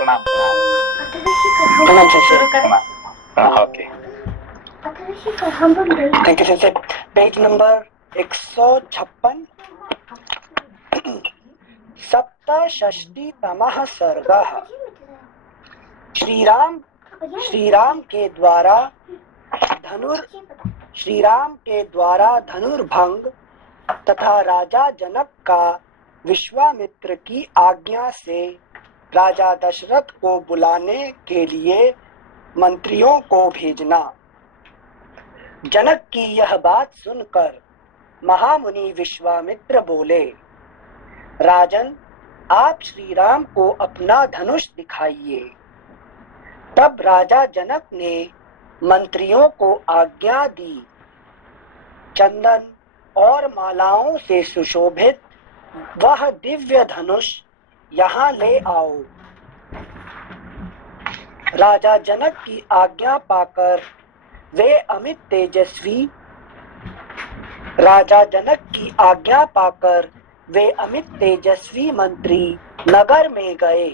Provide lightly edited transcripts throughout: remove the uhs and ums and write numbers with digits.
प्रणाम प्रणाम प्रणाम सर। प्रणाम प्रणाम। Okay thank you sir. Page number 156, सप्तषष्टितमः सर्गः। श्रीराम के द्वारा धनुर्भंग तथा राजा जनक का विश्वामित्र की आज्ञा से राजा दशरथ को बुलाने के लिए मंत्रियों को भेजना। जनक की यह बात सुनकर महामुनि विश्वामित्र बोले, राजन, आप श्री राम को अपना धनुष दिखाइए। तब राजा जनक ने मंत्रियों को आज्ञा दी, चंदन और मालाओं से सुशोभित वह दिव्य धनुष यहाँ ले आओ। राजा जनक की आज्ञा पाकर वे अमित तेजस्वी मंत्री नगर में गए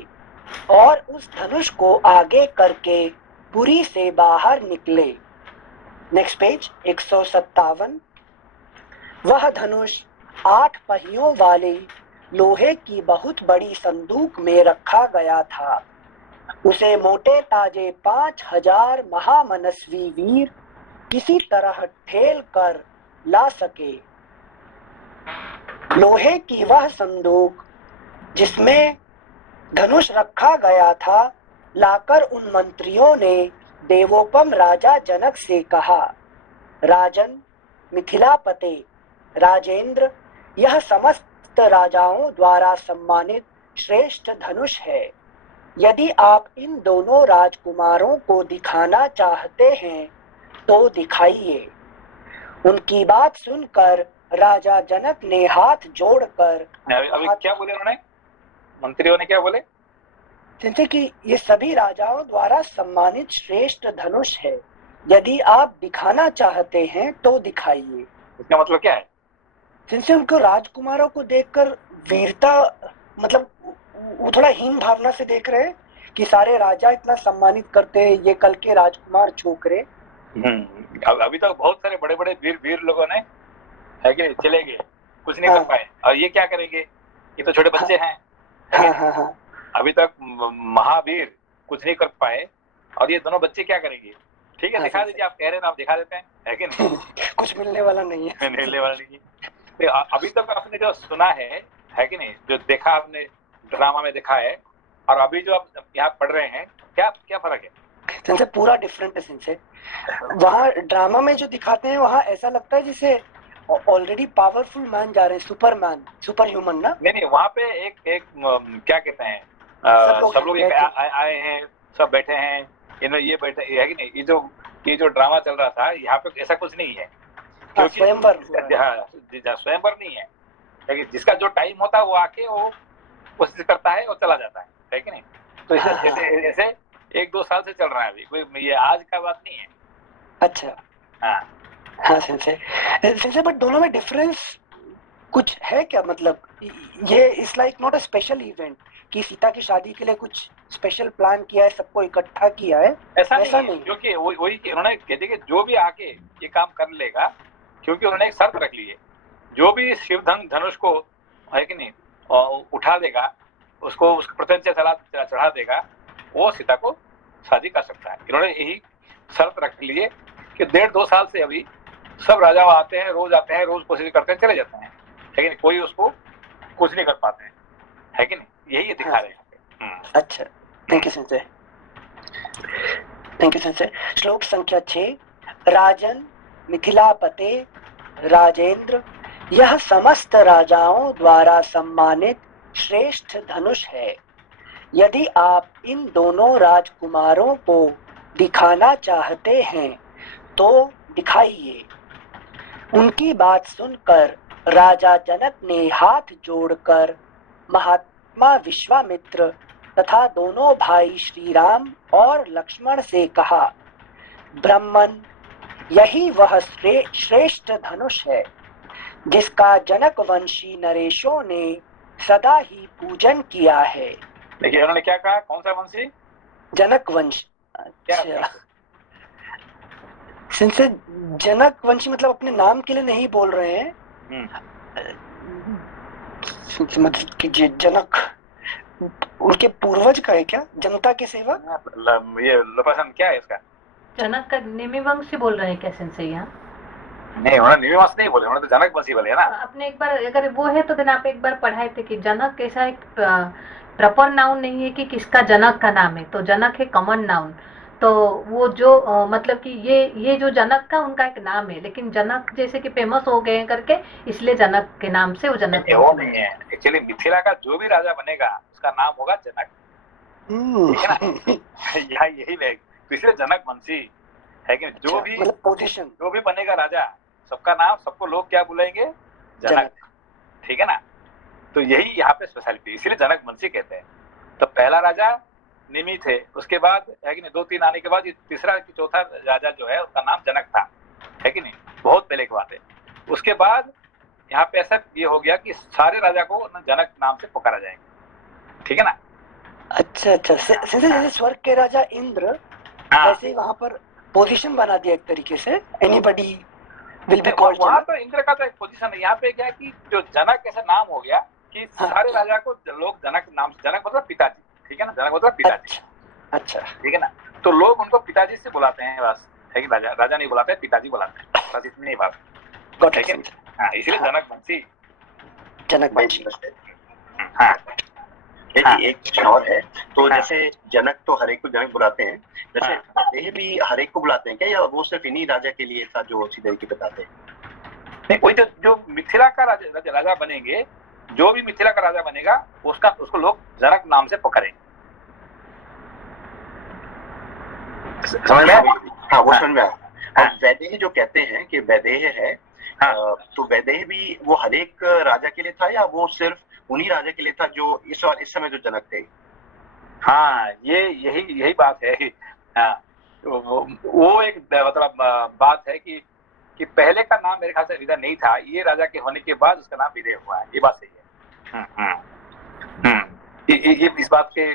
और उस धनुष को आगे करके पुरी से बाहर निकले। Next page 157। वह धनुष 8 पहियों वाली लोहे की बहुत बड़ी संदूक में रखा गया था। उसे मोटे ताजे 5000 महामनस्वी वीर किसी तरह ठेल कर ला सके। लोहे की वह संदूक जिसमें धनुष रखा गया था लाकर उन मंत्रियों ने देवोपम राजा जनक से कहा, राजन, मिथिलापते, राजेंद्र, यह समस्त राजाओं द्वारा सम्मानित श्रेष्ठ धनुष है। यदि आप इन दोनों राजकुमारों को दिखाना चाहते हैं तो दिखाइए। उनकी बात सुनकर राजा जनक ने हाथ जोड़कर अभी क्या बोले उन्होंने? मंत्रियों ने क्या बोले? जैसे कि ये सभी राजाओं द्वारा सम्मानित श्रेष्ठ धनुष है, यदि आप दिखाना चाहते हैं तो दिखाइए। इसका मतलब क्या है? जिनसे उनको राजकुमारों को देखकर वीरता, मतलब वो थोड़ा हीन भावना से देख रहे हैं कि सारे राजा इतना सम्मानित करते हैं, ये कल के राजकुमार छोकरे। अभी तक बहुत सारे बड़े बड़े वीर लोगों ने, है कि नहीं, चले गए, कुछ नहीं कर पाए, और ये क्या करेंगे? ये तो छोटे बच्चे हैं। हाँ। अभी तक महावीर कुछ नहीं कर पाए, और ये दोनों बच्चे क्या करेंगे? ठीक है, दिखा दीजिए, आप कह रहे हैं, आप दिखा देते हैं, है कि नहीं? कुछ मिलने वाला नहीं है। मिलने वाला नहीं है। अभी तक आपने जो सुना है कि नहीं, जो देखा आपने ड्रामा में देखा है, और अभी जो आप यहाँ पढ़ रहे हैं, क्या क्या फर्क है? जिनसे पूरा डिफरेंट है। जिनसे वहाँ ड्रामा में जो दिखाते हैं वहाँ ऐसा लगता है जैसे ऑलरेडी पावरफुल मैन जा रहे हैं, सुपरमैन, सुपर ह्यूमन ना। नहीं, वहाँ पे एक क्या कहते हैं, सब लोग आए हैं, सब बैठे हैं, ये बैठे है कि नहीं, ये जो ड्रामा चल रहा था, यहाँ पे ऐसा कुछ नहीं है, क्योंकि स्वयंवर नहीं है, लेकिन जिसका जो टाइम होता है वो आके वो कोशिश करता है और चला जाता है कि नहीं? तो ऐसे 1-2 साल से चल रहा है, अभी कोई ये आज का बात नहीं है। अच्छा, हाँ सेंसे, बट दोनों में डिफरेंस कुछ है क्या? मतलब ये is like not a special event कि सीता की शादी के लिए कुछ स्पेशल प्लान किया है, सबको इकट्ठा किया है, ऐसा नहीं, क्योंकि वही उन्होंने कहते कि जो भी आके ये काम कर लेगा, क्योंकि उन्होंने एक शर्त रख ली है, जो भी शिव धनुष को, है कि नहीं, उठा देगा, उसको पृथ्वी से चढ़ा देगा, वो सीता को शादी कर सकता है। इन्होंने यही शर्त रख ली है कि 1.5-2 साल से अभी सब राजा आते हैं, रोज कोशिश करते हैं, चले जाते हैं, लेकिन कोई उसको कुछ नहीं कर पाते हैं, है कि नहीं? यही दिखा रहे हैं। अच्छा, थैंक यू सेंसे। श्लोक संख्या 6। राजन, मिथिलापते, राजेंद्र, यह समस्त राजाओं द्वारा सम्मानित श्रेष्ठ धनुष है। यदि आप इन दोनों राजकुमारों को दिखाना चाहते हैं तो दिखाइए। उनकी बात सुनकर राजा जनक ने हाथ जोड़कर महात्मा विश्वामित्र तथा दोनों भाई श्री राम और लक्ष्मण से कहा, ब्राह्मण, यही वह श्रेष्ठ धनुष है जिसका जनक वंशी नरेशों ने सदा ही पूजन किया है। देखिए उन्होंने क्या कहा, कौन सा वंशी? जनक वंश। क्या अच्छा, सिंसे जनक वंशी मतलब अपने नाम के लिए नहीं बोल रहे हैं, मतलब कि जनक उनके पूर्वज का है क्या, जनता के सेवा? ये लोपासन क्या है इसका? जनक का निमि वंश से बोल रहे हैं क्या सेंसे यहाँ? नहीं, उन्होंने निमिवंश नहीं बोले, उन्होंने तो जनक वंशी बोले है ना। आपने एक बार अगर वो है तो दिन आप एक बार पढ़ाए थे कि जनक ऐसा एक प्रॉपर नाउन नहीं है कि किसका जनक का नाम है, तो जनक है कॉमन नाउन। तो वो जो मतलब कि ये जो जनक का उनका एक नाम है, लेकिन जनक जैसे कि फेमस हो गए हैं करके इसलिए जनक के नाम से वो जनक वो नहीं है, एक्चुअली मिथिला का जो भी राजा बनेगा उसका नाम होगा जनक, ठीक है ना। यहाँ यही है, तो इसलिए जनक वंशी है कि जो भी मतलब पोजीशन, जो भी बनेगा राजा, सबका नाम, सबको लोग क्या बुलाएंगे? जनक, ठीक है ना। तो यही यहाँ पे स्पेशलिटी, इसीलिए जनक वंशी कहते हैं। तो पहला राजा निमि थे, उसके बाद है कि नहीं, 2-3 आने के बाद तीसरा कि चौथा राजा जो है उसका नाम जनक था, है कि नहीं, बहुत पहले की बात है। उसके बाद यहाँ पे ऐसा ये हो गया कि सारे राजा को जनक नाम से पुकारा जाएगा, ठीक है ना। अच्छा अच्छा, जैसे स्वर्ग के राजा इंद्र, वैसे ही वहाँ पर पोजीशन बना दिया एक तरीके से, एनीबॉडी विल बी कॉल्ड। वहाँ तो इंद्र का तो एक पोजीशन है, यहाँ पे क्या है कि जो जनक ऐसा नाम हो गया कि सारे राजा को लोग जनक नाम से, जनक मतलब पिताजी, ठीक है ना, जनक मतलब पिताजी। अच्छा, ठीक है ना। तो लोग उनको पिताजी से बुलाते हैं बस, है कि राजा नहीं बुलाते, पिताजी बुलाते हैं, बस इतनी ही बात है। हाँ, इसलिए जनक वंशी, जनक वंशी। हाँ। एक क्वेश्चन और है, तो जैसे जनक तो हर एक को जनक बुलाते हैं, वैसे वैदेह भी हर एक को बुलाते हैं क्या, या वो सिर्फ इन्हीं राजा के लिए था जो सीधे की बताते हैं? नहीं, कोई जो मिथिला का राजा बनेंगे, जो भी मिथिला का राजा बनेगा उसको लोग जनक नाम से पुकारेंगे, समझ में? हाँ, वो समझ में आया। और वैदेह जो कहते हैं कि वैदेह है, तो वैदेह भी वो हर एक राजा के लिए था, या वो सिर्फ उन्हीं राजा के लिए था जो इस समय जो जनक थे? हाँ, यही बात है। हाँ, वो एक मतलब बात है कि पहले का नाम मेरे ख्याल से विदय नहीं था, ये राजा के होने के बाद उसका नाम विदय हुआ है, ये बात सही है। ये इस बात के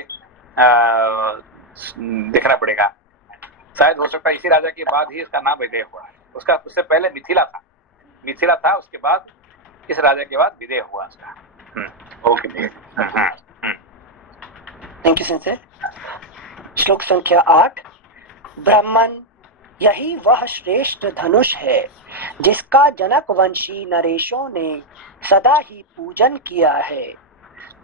देखना पड़ेगा, शायद हो सकता है इसी राजा के बाद ही इसका नाम विदय हुआ है। उससे पहले मिथिला था, उसके बाद इस राजा के बाद विदय हुआ उसका। Okay, thank you sensei. श्लोक संख्या 8। ब्राह्मण, यही वह श्रेष्ठ धनुष है जिसका जनक वंशी नरेशों ने सदा ही पूजन किया है,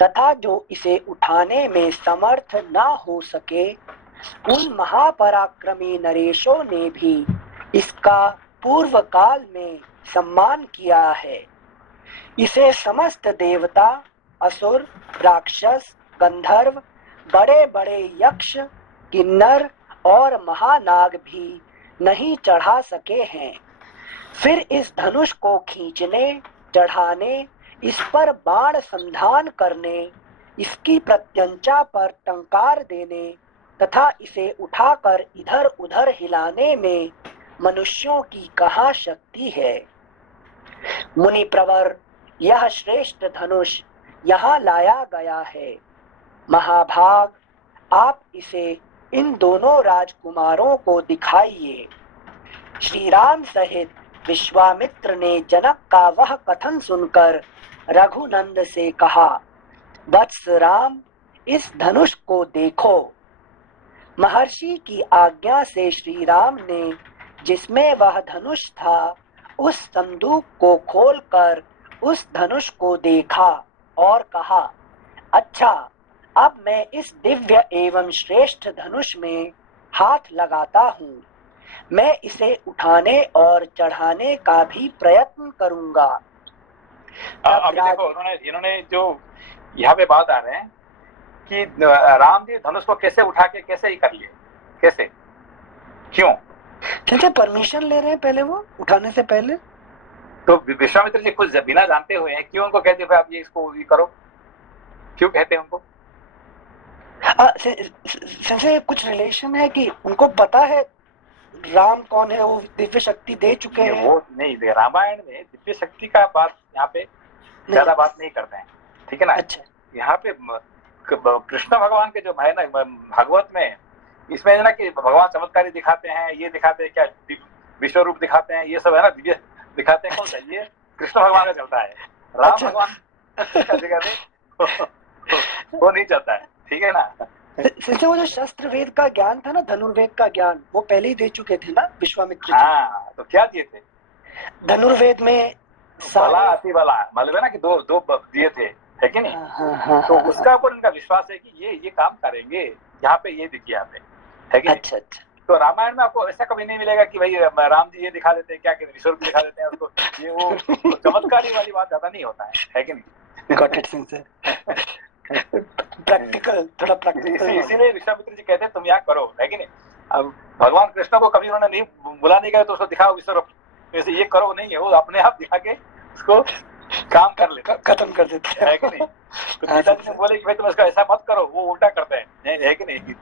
तथा जो इसे उठाने में समर्थ न हो सके, उन महापराक्रमी नरेशों ने भी इसका पूर्व काल में सम्मान किया है। इसे समस्त देवता, असुर, राक्षस, गंधर्व, बड़े बड़े यक्ष, किन्नर और महानाग भी नहीं चढ़ा सके हैं। फिर इस धनुष को खींचने, चढ़ाने, इस पर बाण संधान करने, इसकी प्रत्यंचा पर टंकार देने तथा इसे उठाकर इधर उधर हिलाने में मनुष्यों की कहाँ शक्ति है। मुनि प्रवर, यह श्रेष्ठ धनुष यहाँ लाया गया है। महाभाग, आप इसे इन दोनों राजकुमारों को दिखाइए। श्री राम सहित विश्वामित्र ने जनक का वह कथन सुनकर रघुनंद से कहा, वत्स राम, इस धनुष को देखो। महर्षि की आज्ञा से श्री राम ने जिसमें वह धनुष था उस संदूक को खोलकर उस धनुष को देखा और कहा, अच्छा, अब मैं इस दिव्य एवं श्रेष्ठ धनुष में हाथ लगाता हूँ। मैं इसे उठाने और चढ़ाने का भी प्रयत्न करूंगा। अभी देखो इन्होंने जो यहाँ पे बात आ रहे हैं कि राम जी धनुष को कैसे उठा के कैसे ही कर लिए, कैसे, क्यों? चाचा परमिशन ले रहे हैं पहले, वो उठाने से पहले तो विश्वामित्र जी खुद बिना जानते हुए हैं, क्यों उनको कहते भाई आप ये इसको ये करो, क्यों कहते हैं उनको? संजय, कुछ रिलेशन है कि उनको पता है राम कौन है, वो दिव्य शक्ति दे चुके हैं? वो नहीं, रामायण में दिव्य शक्ति का बात यहाँ पे ज्यादा बात नहीं करते हैं, ठीक है ना। अच्छा, यहाँ पे कृष्ण भगवान के जो है ना भागवत में, इसमें है ना कि भगवान चमत्कारी दिखाते हैं, ये दिखाते हैं क्या, विश्व रूप दिखाते हैं, ये सब है ना दिव्य दिखाते हैं, कौन सा ये कृष्ण भगवान का चलता है। राम भगवान का दिखाते वो नहीं चलता है, ठीक है ना। जैसे वो जो शस्त्र वेद का ज्ञान था ना, धनुर्वेद का ज्ञान, वो पहले ही दे चुके थे ना विश्वामित्र जी। हाँ, तो क्या दिए थे धनुर्वेद में? बला अति बला, मालूम है ना कि दो दिए थे, है कि नहीं। तो उसका ऊपर इनका विश्वास है कि ये काम करेंगे, यहाँ पे ये दिखिए यहाँ पे, है कि अच्छा अच्छा। तो रामायण में आपको ऐसा कभी नहीं मिलेगा कि भाई राम जी ये दिखा देते हैं, क्या कहते हैं, विश्व रूप दिखा देते हैं उसको, ये वो चमत्कारी वाली बात ज्यादा नहीं होता है कि नहीं। Got it sincere. प्रैक्टिकल, थोड़ा प्रैक्टिकल। इसीलिए विश्वामित्र जी कहते हैं तुम यहाँ करो, है कि नहीं। अब भगवान कृष्ण को कभी उन्होंने नहीं बुला नहीं गए तो उसको दिखाओ विश्व रूप, वैसे ये करो नहीं है, वो अपने आप दिखा के उसको काम कर लेते, खत्म कर देते है कि नहीं। तो पिताजी ने बोले कि भाई तुम इसका ऐसा मत करो, वो उल्टा करते हैं, है कि नहीं।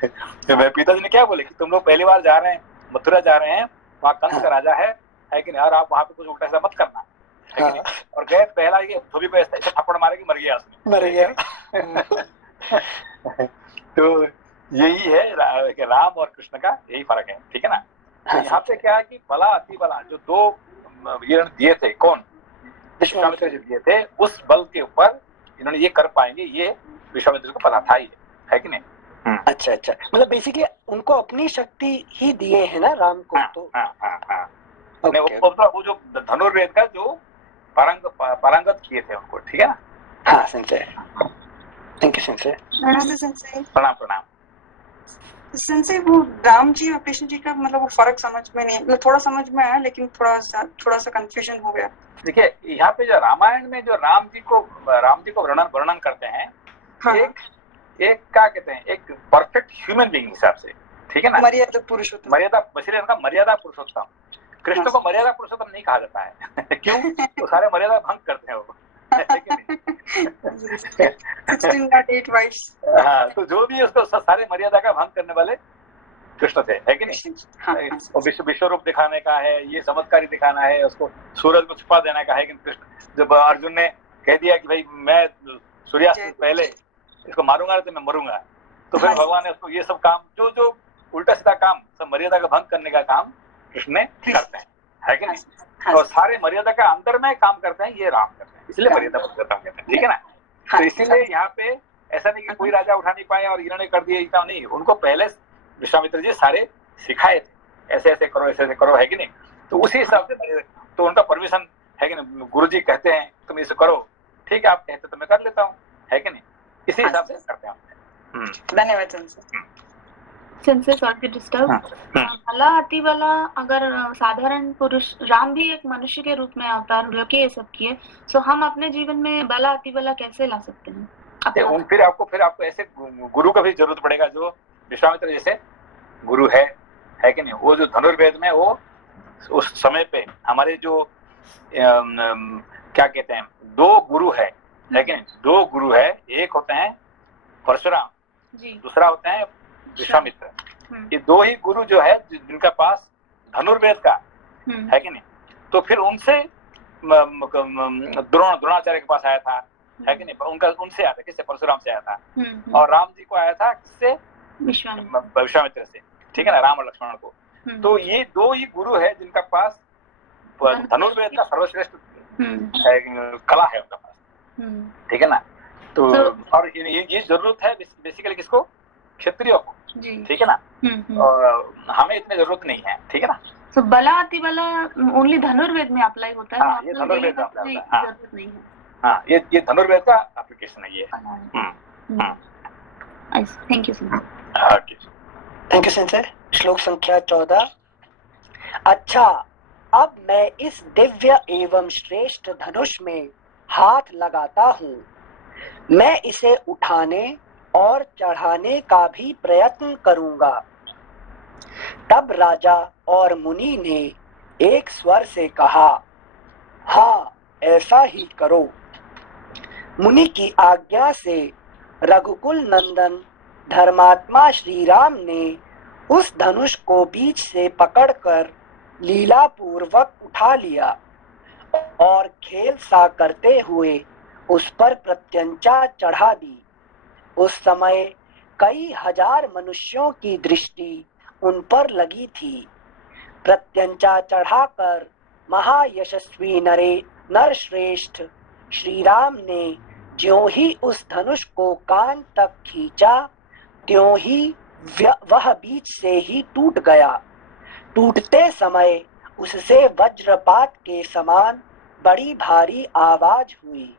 तो पिताजी ने क्या बोले कि तुम लोग पहली बार जा रहे हैं, मथुरा जा रहे हैं, वहाँ कंस का राजा है कि नहीं, और आप वहाँ पे कुछ उल्टा ऐसा मत करना, है कि नहीं। और गए पहला ये धोबी पे ऐसे थप्पड़ मारे कि मर गया उसमें, मर गया। तो यही है कि राम और कृष्ण का यही फर्क है, ठीक है ना। तो यहाँ पे क्या है कि बला अति बला जो दो वीरण दिए थे, कौन, विश्वामित्र जी दिए थे, उस बल के ऊपर इन्होंने ये कर पाएंगे, ये विश्वामित्र को पता था ही, है कि नहीं। अच्छा अच्छा, मतलब बेसिकली उनको अपनी शक्ति ही दिए है ना राम को। तो वो जो धनुर्वेद का जो पारंगत किए थे उनको, ठीक है ना। हाँ संजय, थैंक यू संजय। प्रणाम प्रणाम। संजय, वो राम जी और कृष्ण जी का मतलब वो फर्क समझ में नहीं, मतलब थोड़ा समझ में आया लेकिन थोड़ा सा कंफ्यूजन हो गया। देखिए यहाँ पे जो रामायण में जो राम जी को वर्णन करते हैं, हाँ। एक क्या कहते हैं, एक परफेक्ट ह्यूमन बीइंग हिसाब से, ठीक है ना, मर्यादा पुरुषोत्तम, इसलिए उनका मर्यादा पुरुषोत्तम। कृष्ण को मर्यादा पुरुषोत्तम नहीं कहा जाता है क्यों, तो सारे मर्यादा भंग करते हैं वो, हाँ, तो जो भी उसको सारे मर्यादा का भंग करने वाले कृष्ण थे, है कि नहीं। विश्व रूप दिखाने का है, ये चमत्कारी दिखाना है, उसको सूरज को छुपा देने का है। कि कृष्ण जब अर्जुन ने कह दिया कि भाई मैं सूर्यास्त से पहले इसको मारूंगा तो मैं मरूंगा, तो फिर भगवान ने उसको ये सब काम जो उल्टा सीधा काम, सब मर्यादा का भंग करने का काम कृष्ण ने करते हैं, है कि नहीं। और सारे मर्यादा का अंदर में काम करते हैं, ये राम करते हैं, इसलिए मर्यादा पुरुषोत्तम कहते हैं, ठीक है ना। तो इसीलिए यहाँ पे ऐसा नहीं कि कोई राजा उठा नहीं पाया और इन्होंने कर दिया, इतना नहीं, उनको पहले विश्वामित्र जी सारे सिखाए थे, ऐसे ऐसे करो, ऐसे ऐसे करो, है कि नहीं। तो उसी हिसाब से तो उनका परमिशन है कि नहीं, गुरु जी कहते हैं तुम इसे करो, ठीक है, आप कहते तो मैं कर लेता हूँ, है कि नहीं, इसी हिसाब से करते हैं। धन्यवाद संजय, सॉरी टू डिस्टर्ब। बला अति बला, अगर साधारण पुरुष, राम भी एक मनुष्य के रूप में अवतार होके ये सब किए, तो हम अपने जीवन में बला अति बला कैसे ला सकते हैं? फिर आपको ऐसे गुरु का भी जरूरत पड़ेगा जो विश्वामित्र जैसे गुरु है कि नहीं। वो जो धनुर्वेद में वो उस समय पे हमारे जो क्या कहते हैं, दो गुरु है कि नहीं, दो गुरु है, एक होते हैं परशुराम, दूसरा होते हैं विश्वामित्र। ये दो ही गुरु जो है जिनका पास धनुर्वेद का है कि नहीं। तो फिर उनसे द्रोणाचार्य के पास आया था, है कि नहीं, उनसे आया था, किससे, परशुराम से आया था। और राम जी को आया था किससे, विश्वामित्र से, ठीक है ना, राम और लक्ष्मण को। तो ये दो ही गुरु है जिनका पास धनुर्वेद का सर्वश्रेष्ठ कला है उनका पास, ठीक है ना। तो और ये जरूरत है बेसिकली किसको, क्षत्रियों को, ठीक है ना। और हमें इतनी जरूरत नहीं है, ठीक है ना। तो बला अति बला ओनली धनुर्वेद में अप्लाई होता है। हाँ, ये धनुर्वेद में अप्लाई होता है, जरूरत नहीं है। हाँ, ये धनुर्वेद का एप्लीकेशन है ये। Thank you sir. Thank you Sanjay. श्लोक संख्या 14। अच्छा, अब मैं इस दिव्य एवं श्रेष्ठ धनुष में हाथ लगाता हूँ। मैं इसे उठाने और चढ़ाने का भी प्रयत्न करूंगा। तब राजा और मुनि ने एक स्वर से कहा, हाँ, ऐसा ही करो। मुनि की आज्ञा से रघुकुल नंदन धर्मात्मा श्री राम ने उस धनुष को बीच से पकड़कर लीला पूर्वक उठा लिया और खेल सा करते हुए उस पर प्रत्यंचा चढ़ा दी। उस समय कई हजार मनुष्यों की दृष्टि उन पर लगी थी। प्रत्यंचा चढ़ाकर महायशस्वी नरश्रेष्ठ श्री राम ने ज्यों ही उस धनुष को कान तक खींचा, त्यों ही वह बीच से ही टूट गया। टूटते समय उससे वज्रपात के समान बड़ी भारी आवाज हुई।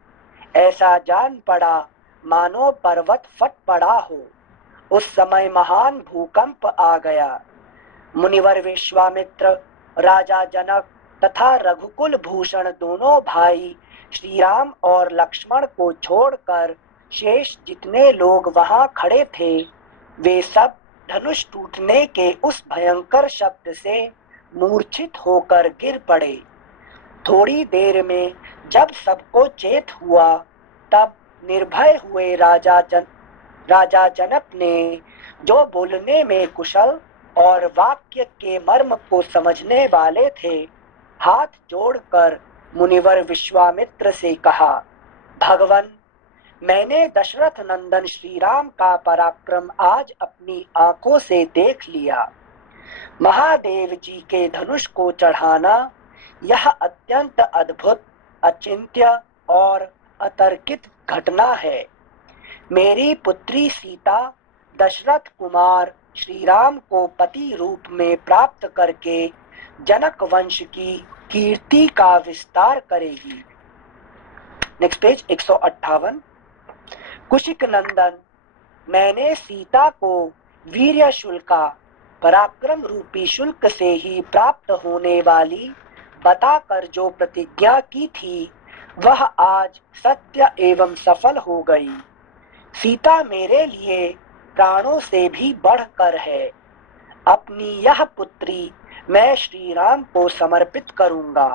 ऐसा जान पड़ा मानो पर्वत फट पड़ा हो। उस समय महान भूकंप आ गया। मुनिवर विश्वामित्र, राजा जनक तथा रघुकुल भूषण दोनों भाई श्री राम और लक्ष्मण को छोड़कर शेष जितने लोग वहां खड़े थे, वे सब धनुष टूटने के उस भयंकर शब्द से मूर्छित होकर गिर पड़े। थोड़ी देर में जब सबको चेत हुआ, तब निर्भय हुए राजा जनक ने, जो बोलने में कुशल और वाक्य के मर्म को समझने वाले थे, हाथ जोड़कर मुनिवर विश्वामित्र से कहा, भगवन, मैंने दशरथ नंदन श्री राम का पराक्रम आज अपनी आंखों से देख लिया। महादेव जी के धनुष को चढ़ाना यह अत्यंत अद्भुत, अचिंत्य और अतर्कित घटना है। मेरी पुत्री सीता दशरथ कुमार श्री राम को पति रूप में प्राप्त करके जनक वंश की कीर्ति का विस्तार करेगी। Next page 158। कुशिक नंदन, मैंने सीता को वीर्य शुल्का, पराक्रम रूपी शुल्क से ही प्राप्त होने वाली बताकर जो प्रतिज्ञा की थी, वह आज सत्य एवं सफल हो गई। सीता मेरे लिए प्राणों से भी बढ़कर है। अपनी यह पुत्री मैं श्री राम को समर्पित करूंगा।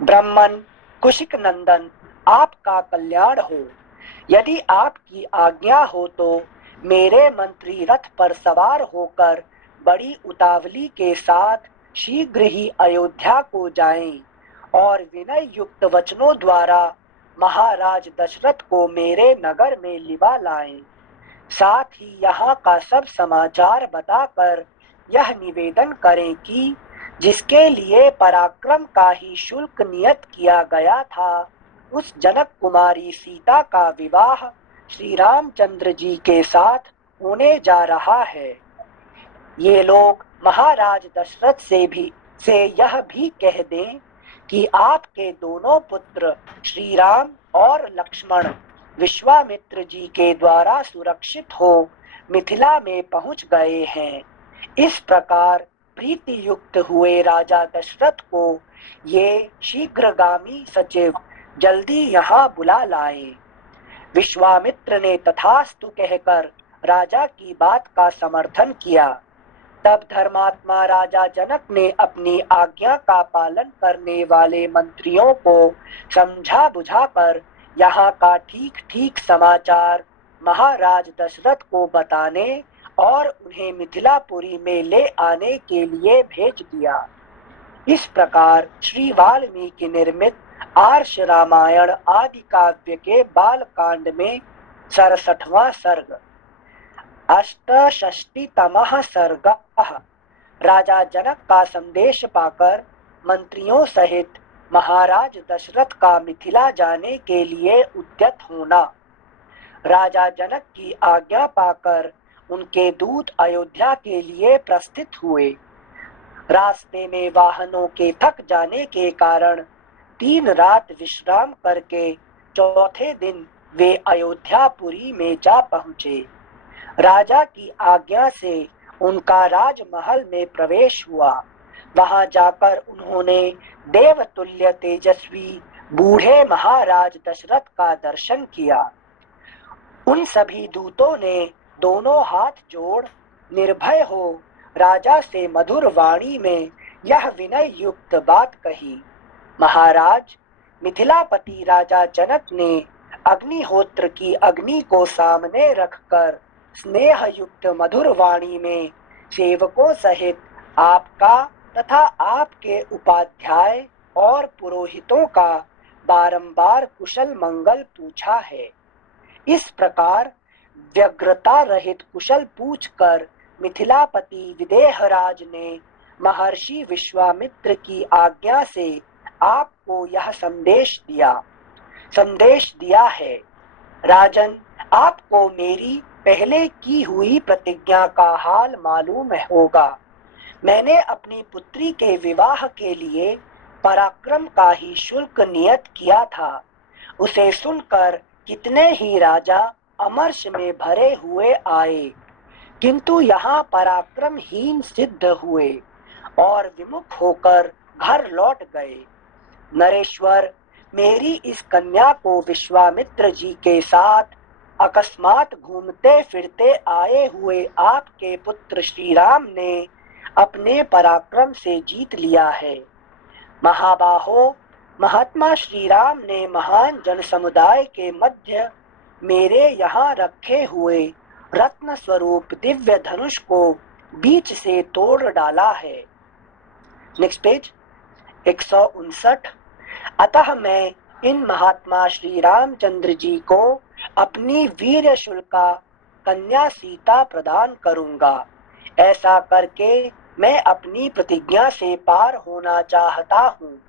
ब्राह्मण कुशिक नंदन, आपका कल्याण हो। यदि आपकी आज्ञा हो तो मेरे मंत्री रथ पर सवार होकर बड़ी उतावली के साथ शीघ्र ही अयोध्या को जाएं और विनय युक्त वचनों द्वारा महाराज दशरथ को मेरे नगर में लिवा लाएं। साथ ही यहाँ का सब समाचार बताकर यह निवेदन करें कि जिसके लिए पराक्रम का ही शुल्क नियत किया गया था, उस जनक कुमारी सीता का विवाह श्री रामचंद्र जी के साथ होने जा रहा है। ये लोग महाराज दशरथ से यह भी कह दें कि आपके दोनों पुत्र श्री राम और लक्ष्मण विश्वामित्र जी के द्वारा सुरक्षित हो मिथिला में पहुंच गए हैं। इस प्रकार प्रीति युक्त हुए राजा दशरथ को ये शीघ्रगामी सचिव जल्दी यहाँ बुला लाए। विश्वामित्र ने तथास्तु कहकर राजा की बात का समर्थन किया। तब धर्मात्मा राजा जनक ने अपनी आज्ञा का पालन करने वाले मंत्रियों को समझा बुझाकर यहाँ का ठीक ठीक समाचार महाराज दशरथ को बताने और उन्हें मिथिलापुरी में ले आने के लिए भेज दिया। इस प्रकार श्री वाल्मीकि निर्मित आर्ष रामायण आदि काव्य के बाल कांड में 67वां सर्ग। 68तमः सर्ग। राजा जनक का संदेश पाकर मंत्रियों सहित महाराज दशरथ का मिथिला जाने के लिए उद्यत होना। राजा जनक की आज्ञा पाकर उनके दूत अयोध्या के लिए प्रस्थित हुए। रास्ते में वाहनों के थक जाने के कारण 3 रात विश्राम करके चौथे दिन वे अयोध्यापुरी में जा पहुंचे। राजा की आज्ञा से उनका राजमहल में प्रवेश हुआ। वहां जाकर उन्होंने देवतुल्य तेजस्वी बूढ़े महाराज दशरथ का दर्शन किया। उन सभी दूतों ने दोनों हाथ जोड़ निर्भय हो राजा से मधुर वाणी में यह विनय युक्त बात कही। महाराज, मिथिलापति राजा जनक ने अग्निहोत्र की अग्नि को सामने रखकर स्नेह युक्त मधुर वाणी में सेवकों सहित आपका तथा आपके उपाध्याय और पुरोहितों का बारंबार कुशल मंगल पूछा है। इस प्रकार व्यग्रता रहित कुशल पूछकर मिथिलापति विदेहराज ने महर्षि विश्वामित्र की आज्ञा से आपको यह संदेश दिया है। राजन, आपको मेरी पहले की हुई प्रतिज्ञा का हाल मालूम होगा। मैंने अपनी पुत्री के विवाह के लिए पराक्रम का ही शुल्क नियत किया था। उसे सुनकर कितने ही राजा अमर्ष में भरे हुए आए, किंतु यहाँ पराक्रमहीन सिद्ध हुए और विमुख होकर घर लौट गए। नरेश्वर, मेरी इस कन्या को विश्वामित्र जी के साथ अकस्मात घूमते फिरते आए हुए आपके पुत्र श्री राम ने अपने पराक्रम से जीत लिया है। महाबाहो, महात्मा श्री राम ने महान जन समुदाय के मध्य मेरे यहाँ रखे हुए रत्न स्वरूप दिव्य धनुष को बीच से तोड़ डाला है। Next page 159। अतः मैं इन महात्मा श्री रामचंद्र जी को अपनी वीर शुल्का कन्या सीता प्रदान करूंगा। ऐसा करके मैं अपनी प्रतिज्ञा से पार होना चाहता हूँ।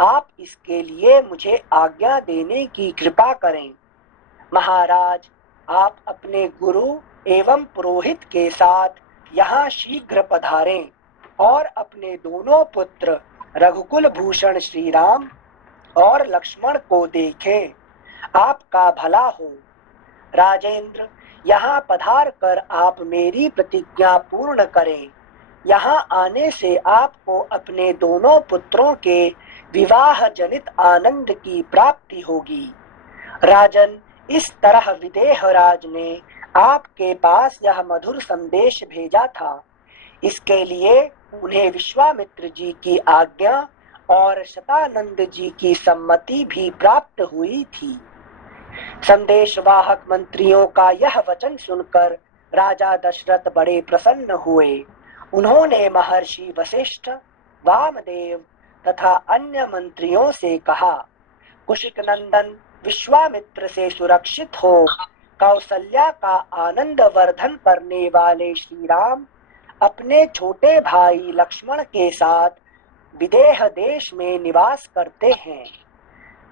आप इसके लिए मुझे आज्ञा देने की कृपा करें। महाराज, आप अपने गुरु एवं पुरोहित के साथ यहाँ शीघ्र पधारें और अपने दोनों पुत्र रघुकुल भूषण श्री राम और लक्ष्मण को देखें। आपका भला हो। राजेंद्र, यहाँ पधार कर आप मेरी प्रतिज्ञा पूर्ण करें। यहाँ आने से आपको अपने दोनों पुत्रों के विवाह जनित आनंद की प्राप्ति होगी। राजन, इस तरह विदेहराज ने आपके पास यह मधुर संदेश भेजा था। इसके लिए उन्हें विश्वामित्र जी की आज्ञा और शतानंद जी की सम्मति भी प्राप्त हुई थी। संदेशवाहक मंत्रियों का यह वचन सुनकर राजा दशरथ बड़े प्रसन्न हुए। उन्होंने महर्षि वशिष्ठ, वामदेव तथा अन्य मंत्रियों से कहा, कुशिक नंदन विश्वामित्र से सुरक्षित हो कौशल्या का आनंद वर्धन करने वाले श्री राम अपने छोटे भाई लक्ष्मण के साथ विदेह देश में निवास करते हैं।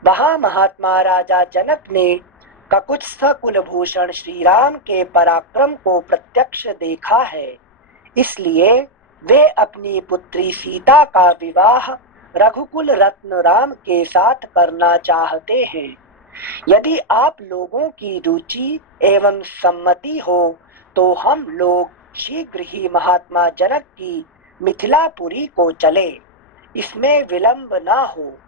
वहां महात्मा राजा जनक ने ककुत्स्थ कुलभूषण श्री राम के पराक्रम को प्रत्यक्ष देखा है। इसलिए वे अपनी पुत्री सीता का विवाह रघुकुल रत्न राम के साथ करना चाहते हैं। यदि आप लोगों की रुचि एवं सम्मति हो तो हम लोग शीघ्र ही महात्मा जनक की मिथिलापुरी को चले। इसमें विलंब ना हो।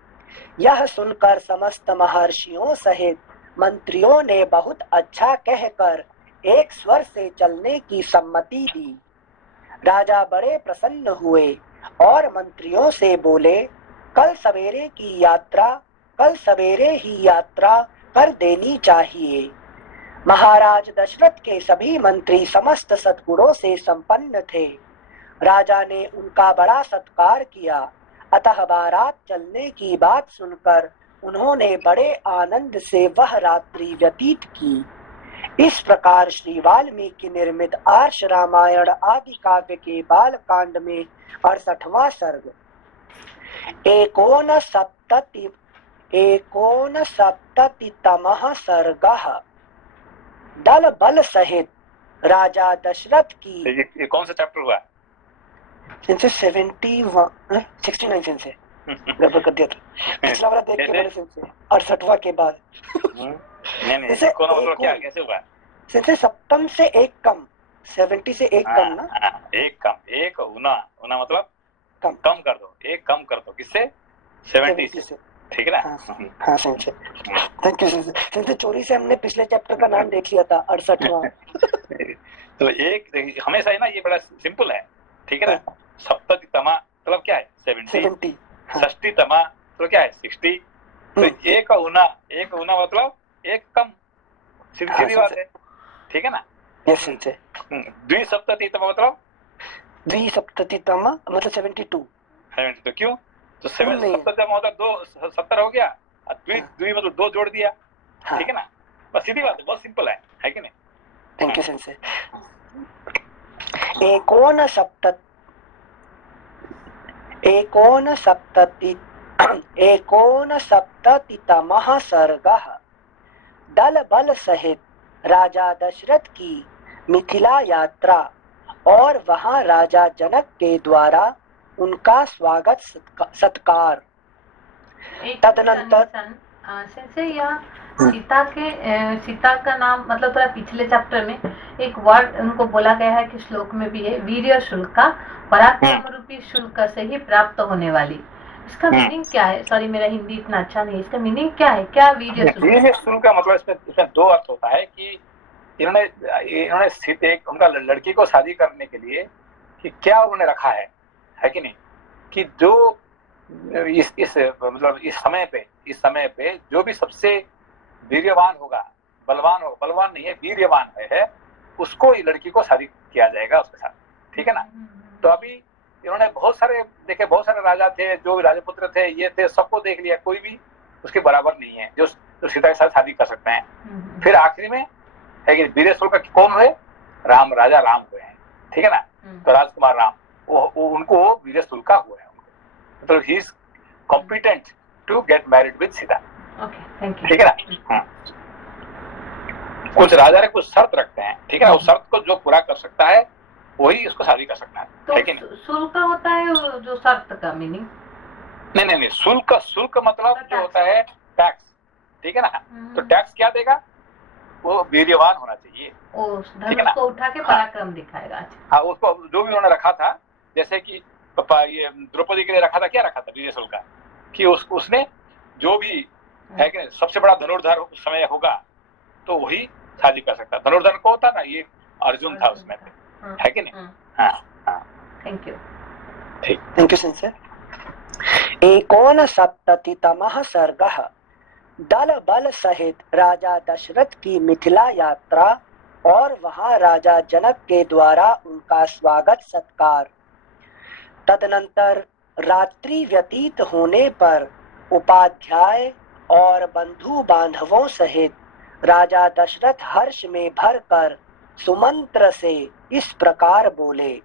यह सुनकर समस्त महर्षियों सहित मंत्रियों ने बहुत अच्छा कहकर एक स्वर से चलने की सम्मति दी। राजा बड़े प्रसन्न हुए और मंत्रियों से बोले, कल सवेरे ही यात्रा कर देनी चाहिए। महाराज दशरथ के सभी मंत्री समस्त सद्गुणों से संपन्न थे। राजा ने उनका बड़ा सत्कार किया। अतः बारात चलने की बात सुनकर उन्होंने बड़े आनंद से वह रात्रि व्यतीत की। इस प्रकार श्री वाल्मीकि निर्मित आर्ष रामायण आदि काव्य के बाल कांड में 68वां सर्ग। एकोनसप्ततितमः सर्गः। दल बल सहित राजा दशरथ की। ये कौन सा चैप्टर हुआ? 69 सेंस से गड़बड़ कर दिया था। पिछला वाला देख के बड़े सेंस से 68वां के बाद। नहीं कौन मतलब क्या कैसे हुआ? सेंस से सप्तम से एक कम, 70 से एक कम ना। एक कम, एक उना मतलब कम कर दो, एक कम कर दो। किससे? 70 से। ठीक है ना? हाँ सेंस से। थैंक यू सेंस से। चोरी से हमने पिछले चैप्टर का नाम देख लिया था 68वां। तो एक हमेशा है ना, ये बड़ा सिंपल है। ठीक है ना? सप्ततितमा मतलब क्या है? 70। षष्टितमा तो क्या है? 60। तो एक उना मतलब एक कम। सीधी बात है। ठीक है ना? यस सेंस से। द्विसप्ततितमा मतलब? द्विसप्ततितमा मतलब 72। तो क्यों? तो 70 मतलब 2 70 हो गया। द्वि मतलब दो जोड़ दिया, हाँ। ठीक है ना, बस सीधी बात है, बहुत सिंपल है कि नहीं। Thank you sense. एकोनसप्ततितमः सर्गः। दल बल सहित राजा दशरथ की मिथिला यात्रा और वहां राजा जनक के द्वारा उनका स्वागत सत्कार। तदनंतर से यह सीता का नाम मतलब थोड़ा पिछले चैप्टर में एक वर्ड उनको बोला गया है कि श्लोक में भी है, वीर्य शुल्क, पराक्रम रूपी शुल्क से ही प्राप्त होने वाली। इसका मीनिंग क्या है? सॉरी मेरा हिंदी इतना अच्छा नहीं है, इसका मीनिंग क्या है? क्या वीर्य शुल्क का मतलब इसमें दो अर्थ होता है कि इन्होंने स्थित एक उनका लड़की को शादी करने के लिए कि क्या उन्होंने रखा है कि नहीं, कि जो इस मतलब इस समय पे जो भी सबसे वीर्यवान होगा, बलवान नहीं है, वीर्यवान है, उसको ये लड़की को शादी किया जाएगा उसके साथ, ठीक है ना। तो अभी इन्होंने बहुत सारे राजा थे, जो भी राजपुत्र थे, ये थे, सबको देख लिया, कोई भी उसके बराबर नहीं है जो सीता के साथ शादी कर सकते हैं। फिर आखिरी में है कि वीर्य शुल्क कौन हुए? राजा राम हुए हैं, ठीक है ना। तो राजकुमार राम वो उनको वीर्य शुल्क हुआ है, मतलब he is competent to get married with Sita, ठीक है ना। कुछ राजा ने कुछ शर्त रखते हैं, ठीक है ना, उस शर्त को जो पूरा कर सकता है वही उसको शादी कर सकता है, तो ठीक है। शुल्क होता है जो शर्त का मीनिंग? नहीं, शुल्क मतलब जो होता है टैक्स, ठीक है ना। तो टैक्स क्या देगा? वो वीर्यवान होना चाहिए, ठीक है ना, उसको उठा के पराक्रम दिखाएगा। हाँ, उसको जो भी उन्होंने रखा था, जैसे कि ये द्रौपदी के लिए रखा था, क्या रखा था वीर्य शुल्क का, कि उसने जो भी है कि सबसे बड़ा धनुर्धर उस समय होगा तो वही शादी कर सकता। धनुर्धर को होता ना, ये अर्जुन था उसमें, है कि नहीं। हाँ, थैंक यू, ठीक, थैंक यू सेंसर। एकोनसप्ततितमः सर्गः। दल बल सहित राजा दशरथ की मिथिला यात्रा और वहां राजा जनक के द्वारा उनका स्वागत सत्कार। तदनंतर रात्रि व्यतीत होने पर उपाध्याय और बंधु बांधवों सहित राजा दशरथ हर्ष में भरकर सुमंत्र से इस प्रकार बोले।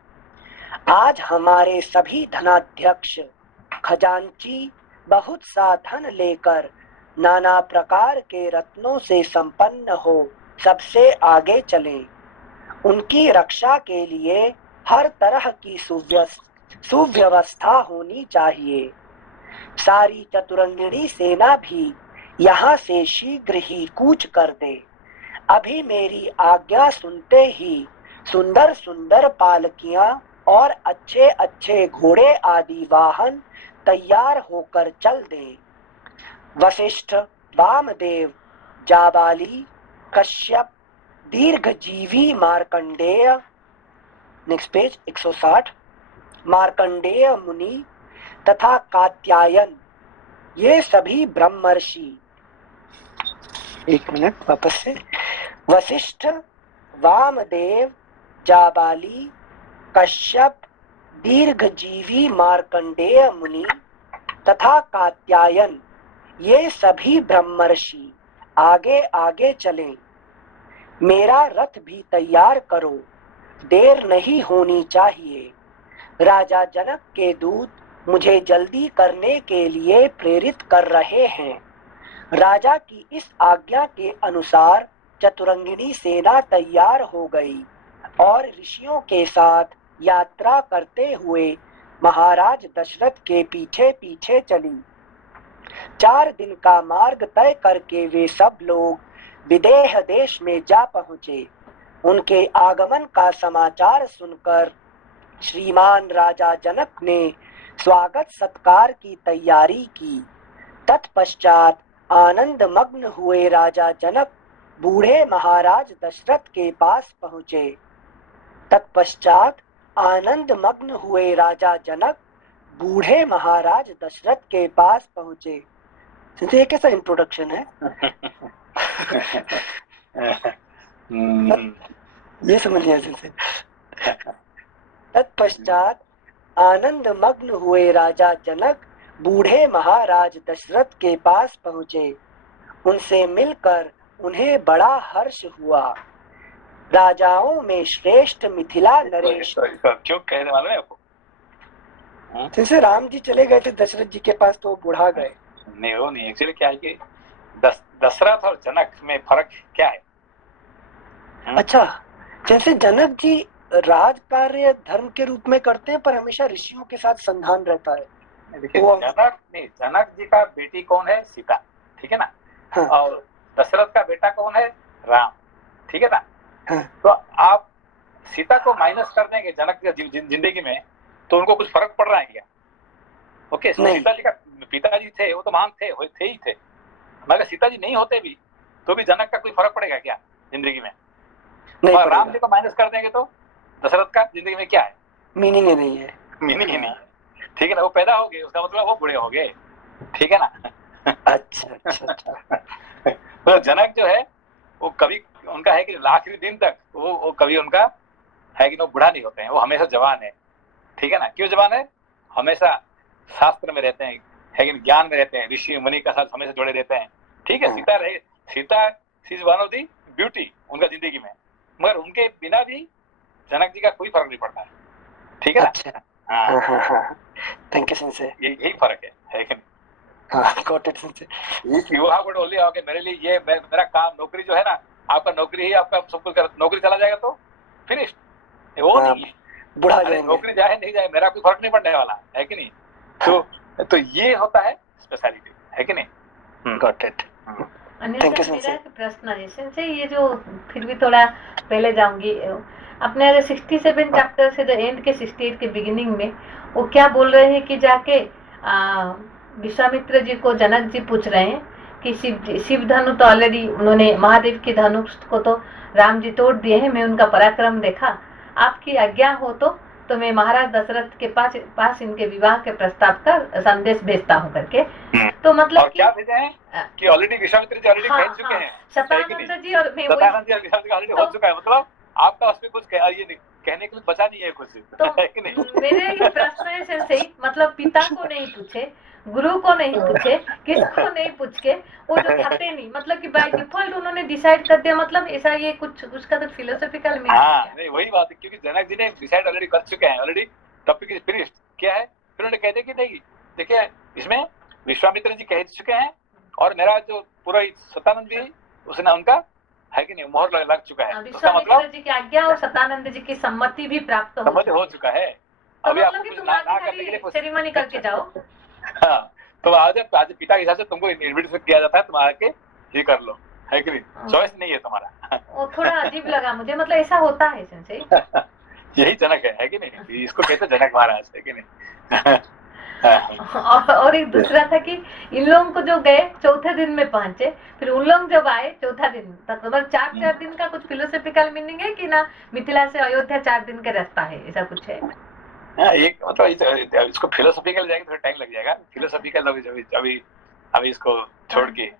आज हमारे सभी धनाध्यक्ष खजांची बहुत सा धन लेकर नाना प्रकार के रत्नों से संपन्न हो सबसे आगे चले। उनकी रक्षा के लिए हर तरह की सुव्यवस्था होनी चाहिए। सारी चतुरंगिणी सेना भी यहाँ से शीघ्र ही कूच कर दे। अभी मेरी आज्ञा सुनते ही सुंदर सुंदर पालकियां और अच्छे अच्छे घोड़े आदि वाहन तैयार होकर चल दे। वशिष्ठ, वामदेव, जाबाली, कश्यप, दीर्घजीवी मार्कंडेय, नेक्स्ट पेज 160, मार्कंडेय मुनि तथा कात्यायन, ये सभी ब्रह्मर्षि। एक मिनट वापस से। वशिष्ठ, वामदेव, जाबाली, कश्यप, दीर्घजीवी मार्कंडेय मुनि तथा कात्यायन, ये सभी ब्रह्मर्षि आगे आगे चलें। मेरा रथ भी तैयार करो, देर नहीं होनी चाहिए। राजा जनक के दूत मुझे जल्दी करने के लिए प्रेरित कर रहे हैं। राजा की इस आज्ञा के अनुसार चतुरंगिणी सेना तैयार हो गई और ऋषियों के साथ यात्रा करते हुए महाराज दशरथ के पीछे पीछे चली। 4 दिन का मार्ग तय करके वे सब लोग विदेह देश में जा पहुंचे। उनके आगमन का समाचार सुनकर श्रीमान राजा जनक ने स्वागत सत्कार की तैयारी की। तत्पश्चात आनंद मग्न हुए राजा जनक बूढ़े महाराज दशरथ के पास पहुंचे। तत्पश्चात आनंद मग्न हुए राजा जनक बूढ़े महाराज दशरथ के पास पहुंचे। ये कैसा इंट्रोडक्शन है? ये समझ लिया जैसे। तत्पश्चात आनंद मग्न हुए राजा जनक बूढ़े महाराज दशरथ के पास पहुंचे। उनसे मिलकर उन्हें बड़ा हर्ष हुआ। राजाओं में श्रेष्ठ मिथिला नरेश। क्यों कह रहे मालूम है आपको? जैसे राम जी चले गए थे दशरथ जी के पास तो वो बूढ़ा गए। नहीं, वो नहीं, एक्चुअली क्या है कि दशरथ और जनक में फर्क क्या है? अच्छा, जैसे जनक जी राज कार्य धर्म के रूप में करते हैं पर हमेशा ऋषियों के साथ संधान रहता है। देखिए, जनक जी का बेटी कौन है? सीता, ठीक है ना? हाँ। और दशरथ का बेटा कौन है? राम, ठीक है ना? हाँ। तो आप सीता को माइनस कर देंगे जनक की जिंदगी में तो उनको कुछ फर्क पड़ रहा है क्या? ओके, सीता जी का पिताजी थे, वो तो महान थे ही थे, मगर सीता जी नहीं होते भी तो भी जनक का कोई फर्क पड़ेगा क्या जिंदगी में? और राम जी को माइनस कर देंगे तो दशरथ का जिंदगी में क्या है? मीनिंग ही नहीं है। मीनिंग ही नहीं है, ठीक है ना? वो पैदा हो गए, उसका मतलब वो बूढ़े हो गए, ठीक है ना? अच्छा। तो जनक जो है वो कभी उनका है कि आखिरी दिन तक वो कभी उनका है कि वो बूढ़ा नहीं होते हैं, वो हमेशा जवान है, ठीक है ना? क्यों जवान है? हमेशा शास्त्र में रहते हैं, है कि ज्ञान में रहते हैं, ऋषि मुनि का साथ हमेशा जुड़े रहते हैं, ठीक है? Sita she is one of the beauty उनका जिंदगी में, मगर उनके बिना भी जनक जी का कोई फर्क नहीं पड़ता है, ठीक है ना? अच्छा, हाँ। Thank you sensei. यही फर्क है कि नहीं? हाँ, got it sensei. You have to only okay, मेरे लिए ये मेरा काम नौकरी जो है ना, आपका नौकरी ही आपका सब कुछ नौकरी चला जाएगा तो फिनिश, वो नहीं है, बुढ़ा जाएंगे। नौकरी जाए नहीं जाए मेरा कोई फर्क नहीं पड़ने वाला है कि नहीं? तो ये होता है स्पेशलिटी, है कि नहीं? Got it. मेरा एक प्रश्न है जैसे ये जो फिर भी थोड़ा पहले जाऊंगी, अपने 67 चैप्टर से जो एंड के 68 के बिगिनिंग में वो क्या बोल रहे हैं कि जाके विश्वामित्र जी को जनक जी पूछ रहे हैं कि शिव धनु तो ऑलरेडी उन्होंने महादेव की धनुष को तो राम जी तोड़ दिए हैं, मैं उनका पराक्रम देखा, आपकी आज्ञा हो तो मैं महाराज दशरथ के पास इनके विवाह के प्रस्ताव का संदेश भेजता हूँ करके। तो मतलब और क्या भेजे हैं कि ऑलरेडी विश्वामित्र जी ऑलरेडी भेज चुके हैं, शतानंद जी और मैं ऑलरेडी हो चुका है, मतलब आपका उसमें कुछ ये कहने के लिए बचा नहीं है कुछ, तो है कि नहीं? मेरे ये प्रश्न है सही, मतलब पिता को नहीं पूछे, गुरु को नहीं पूछे, किसको नहीं पूछ के वो जो खाते नहीं, मतलब कि बाय डिफॉल्ट उन्होंने डिसाइड कर दिया, मतलब ऐसा ये कुछ उसका तो फिलोसॉफिकल मीनिंग है। हाँ, नहीं वही बात है, क्योंकि जनक जी ने डिसाइड ऑलरेडी कर चुके हैं, ऑलरेडी टॉपिक इज फिनिश्ड। क्या है फिर उन्होंने कह दिया कि नहीं, देखिए इसमें विश्वामित्र जी कह चुके हैं और मेरा जो पूरा सतानंद जी उसने उनका है कि नहीं मोहर लग चुका है, उसका मतलब जी की आज्ञा और सतानंद जी की सम्मति भी प्राप्त हो चुका है। अभी आपको कुछ ना करने के लिए सेरेमनी करके जाओ। हाँ, तो आज पिता के हिसाब से तुमको इन्विटेशन किया जाता है, तुम आके ये कर लो, है कि नहीं? चॉइस नहीं है तुम्हारा। वो थोड़ा अजीब लगा मुझे, मतलब ऐसा होता है सेंसे। यही जनक है कि नहीं? इसको कहते जनक महाराज, है कि नहीं? और एक दूसरा था कि इन लोगों को जो गए चौथे दिन में पहुंचे, फिर उन लोग जब आए चौथा दिन तक, मतलब 4 दिन का कुछ फिलोसॉफिकल मीनिंग है कि ना, मिथिला से अयोध्या 4 दिन का रास्ता है, ऐसा कुछ है? एक मतलब इसको फिलोसॉफिकल जाएगा थोड़ा टाइम लग जाएगा, फिलोसॉफिकल अभी इसको छोड़ के,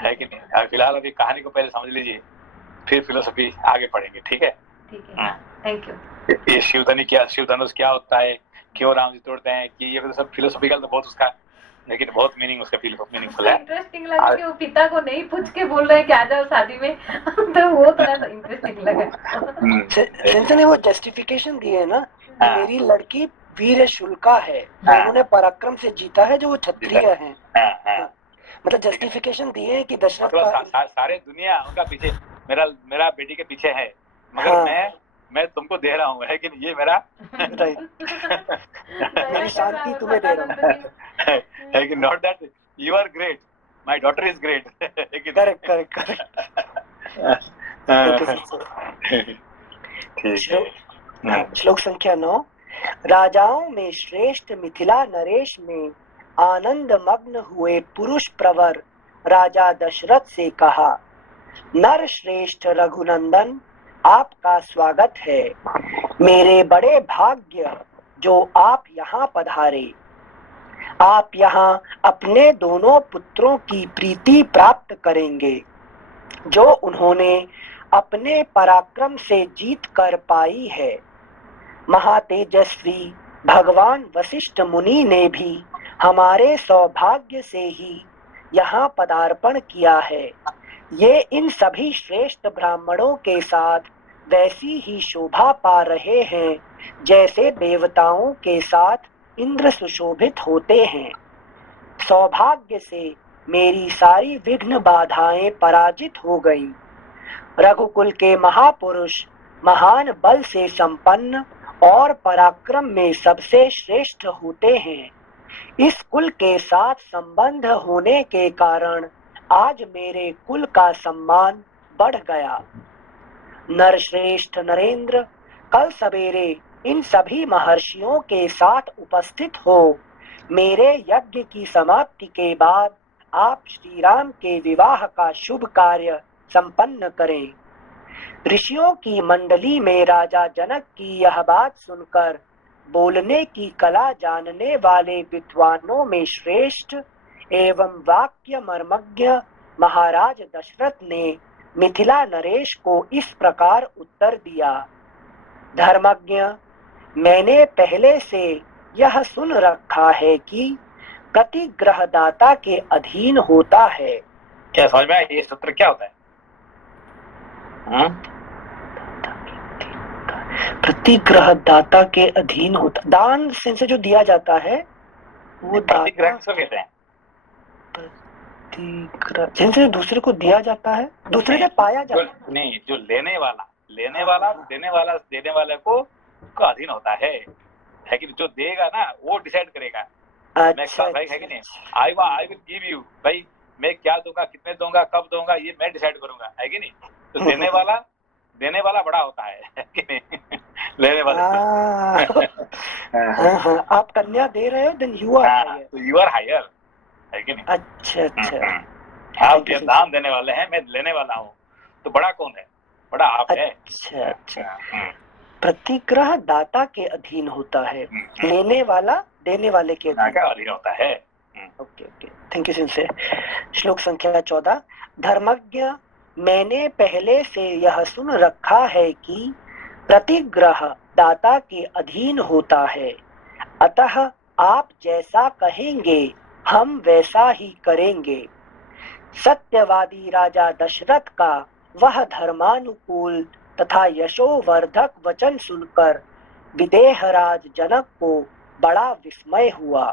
है कि नहीं? फिलहाल अभी कहानी को पहले समझ लीजिए, फिर फिलोसॉफी आगे पढ़ेंगे, ठीक है? Thank you. ये शिव धनुष क्या होता है, क्यों राम जी तोड़ते हैं, कि ये सब फिलोसॉफिकल तो बहुत उसका, लेकिन बहुत उसका मीनिंगफुल है। इंटरेस्टिंग लगा कि वो पिता को नहीं पूछ के बोल रहे हैं कि आ जाओ शादी में, तो वो थोड़ा सा इंटरेस्टिंग लगा। सेंसे ने वो जस्टिफिकेशन दी है ना, मेरी लड़की वीर शुल्का है, उन्होंने पराक्रम से जीता है, जो वो क्षत्रिय है। मतलब जस्टिफिकेशन दिए है कि दशरथ का सारे दुनिया उनका पीछे, मेरा बेटी के पीछे है, मगर मैं तुमको दे रहा हूँ, है कि नहीं? ये मेरा मेरी शांति तुम्हें दे रहा हूँ, है कि not that you are great, my daughter is great. Correct. श्लोक संख्या 9। राजाओं में श्रेष्ठ मिथिला नरेश में आनंद मग्न हुए पुरुष प्रवर राजा दशरथ से कहा, नर श्रेष्ठ रघुनंदन, आपका स्वागत है। मेरे बड़े भाग्य जो आप यहाँ पधारे। आप यहाँ अपने दोनों पुत्रों की प्रीति प्राप्त करेंगे, जो उन्होंने अपने पराक्रम से जीत कर पाई है। महातेजस्वी भगवान वशिष्ठ मुनि ने भी हमारे सौभाग्य से ही यहाँ पदार्पण किया है। ये इन सभी श्रेष्ठ ब्राह्मणों के साथ वैसी ही शोभा पा रहे हैं जैसे देवताओं के साथ इंद्र सुशोभित होते हैं। सौभाग्य से मेरी सारी विघ्न बाधाएं पराजित हो गईं। रघुकुल के महापुरुष महान बल से संपन्न और पराक्रम में सबसे श्रेष्ठ होते हैं। इस कुल के साथ संबंध होने के कारण आज मेरे कुल का सम्मान बढ़ गया। नरश्रेष्ठ नरेंद्र कल सवेरे इन सभी महर्षियों के साथ उपस्थित हो मेरे यज्ञ की समाप्ति के बाद आप श्री राम के विवाह का शुभ कार्य संपन्न करें। ऋषियों की मंडली में राजा जनक की यह बात सुनकर बोलने की कला जानने वाले विद्वानों में श्रेष्ठ एवं वाक्य मर्मज्ञ महाराज दशरथ ने मिथिला नरेश को इस प्रकार उत्तर दिया। धर्मज्ञ, मैंने पहले से यह सुन रखा है कि प्रतिग्रह दाता के अधीन होता है। क्या समझ में आया ये सूत्र क्या होता है? प्रतिग्रह दाता के अधीन होता, दान से जो दिया जाता है वो प्रतिग्रह किसको कहते हैं? प्रतिग्रह जिनसे दूसरे को दिया जाता है, दूसरे से पाया जाता है। नहीं, जो लेने वाला देने वाले को अधीन होता है कि जो देगा ना वो डिसाइड करेगा। अच्छा, भाई है कि नहीं? आई विल गिव यू, भाई मैं क्या दूंगा, कितने दूंगा, कब दूंगा, ये मैं डिसाइड करूंगा, है कि नहीं? तो देने वाला बड़ा होता है कि नहीं? लेने वाला आप कन्या दे रहे हो, देन यू आर हायर, तो यू आर हायर, है कि नहीं? अच्छा। आप ये दान देने वाले हैं, मैं लेने वाला हूँ, तो बड़ा कौन है? बड़ा आप है। अच्छा। प्रतिग्रह दाता के अधीन होता है, लेने वाला देने वाले के अधीन होता है। ओके, थैंक यू सिंसे। श्लोक संख्या 14। धर्मज्ञ, मैंने पहले से यह सुन रखा है कि प्रतिग्रह दाता के अधीन होता है, अतः आप जैसा कहेंगे हम वैसा ही करेंगे। सत्यवादी राजा दशरथ का वह धर्मानुकूल तथा यशोवर्धक वचन सुनकर विदेहराज जनक को बड़ा विस्मय हुआ।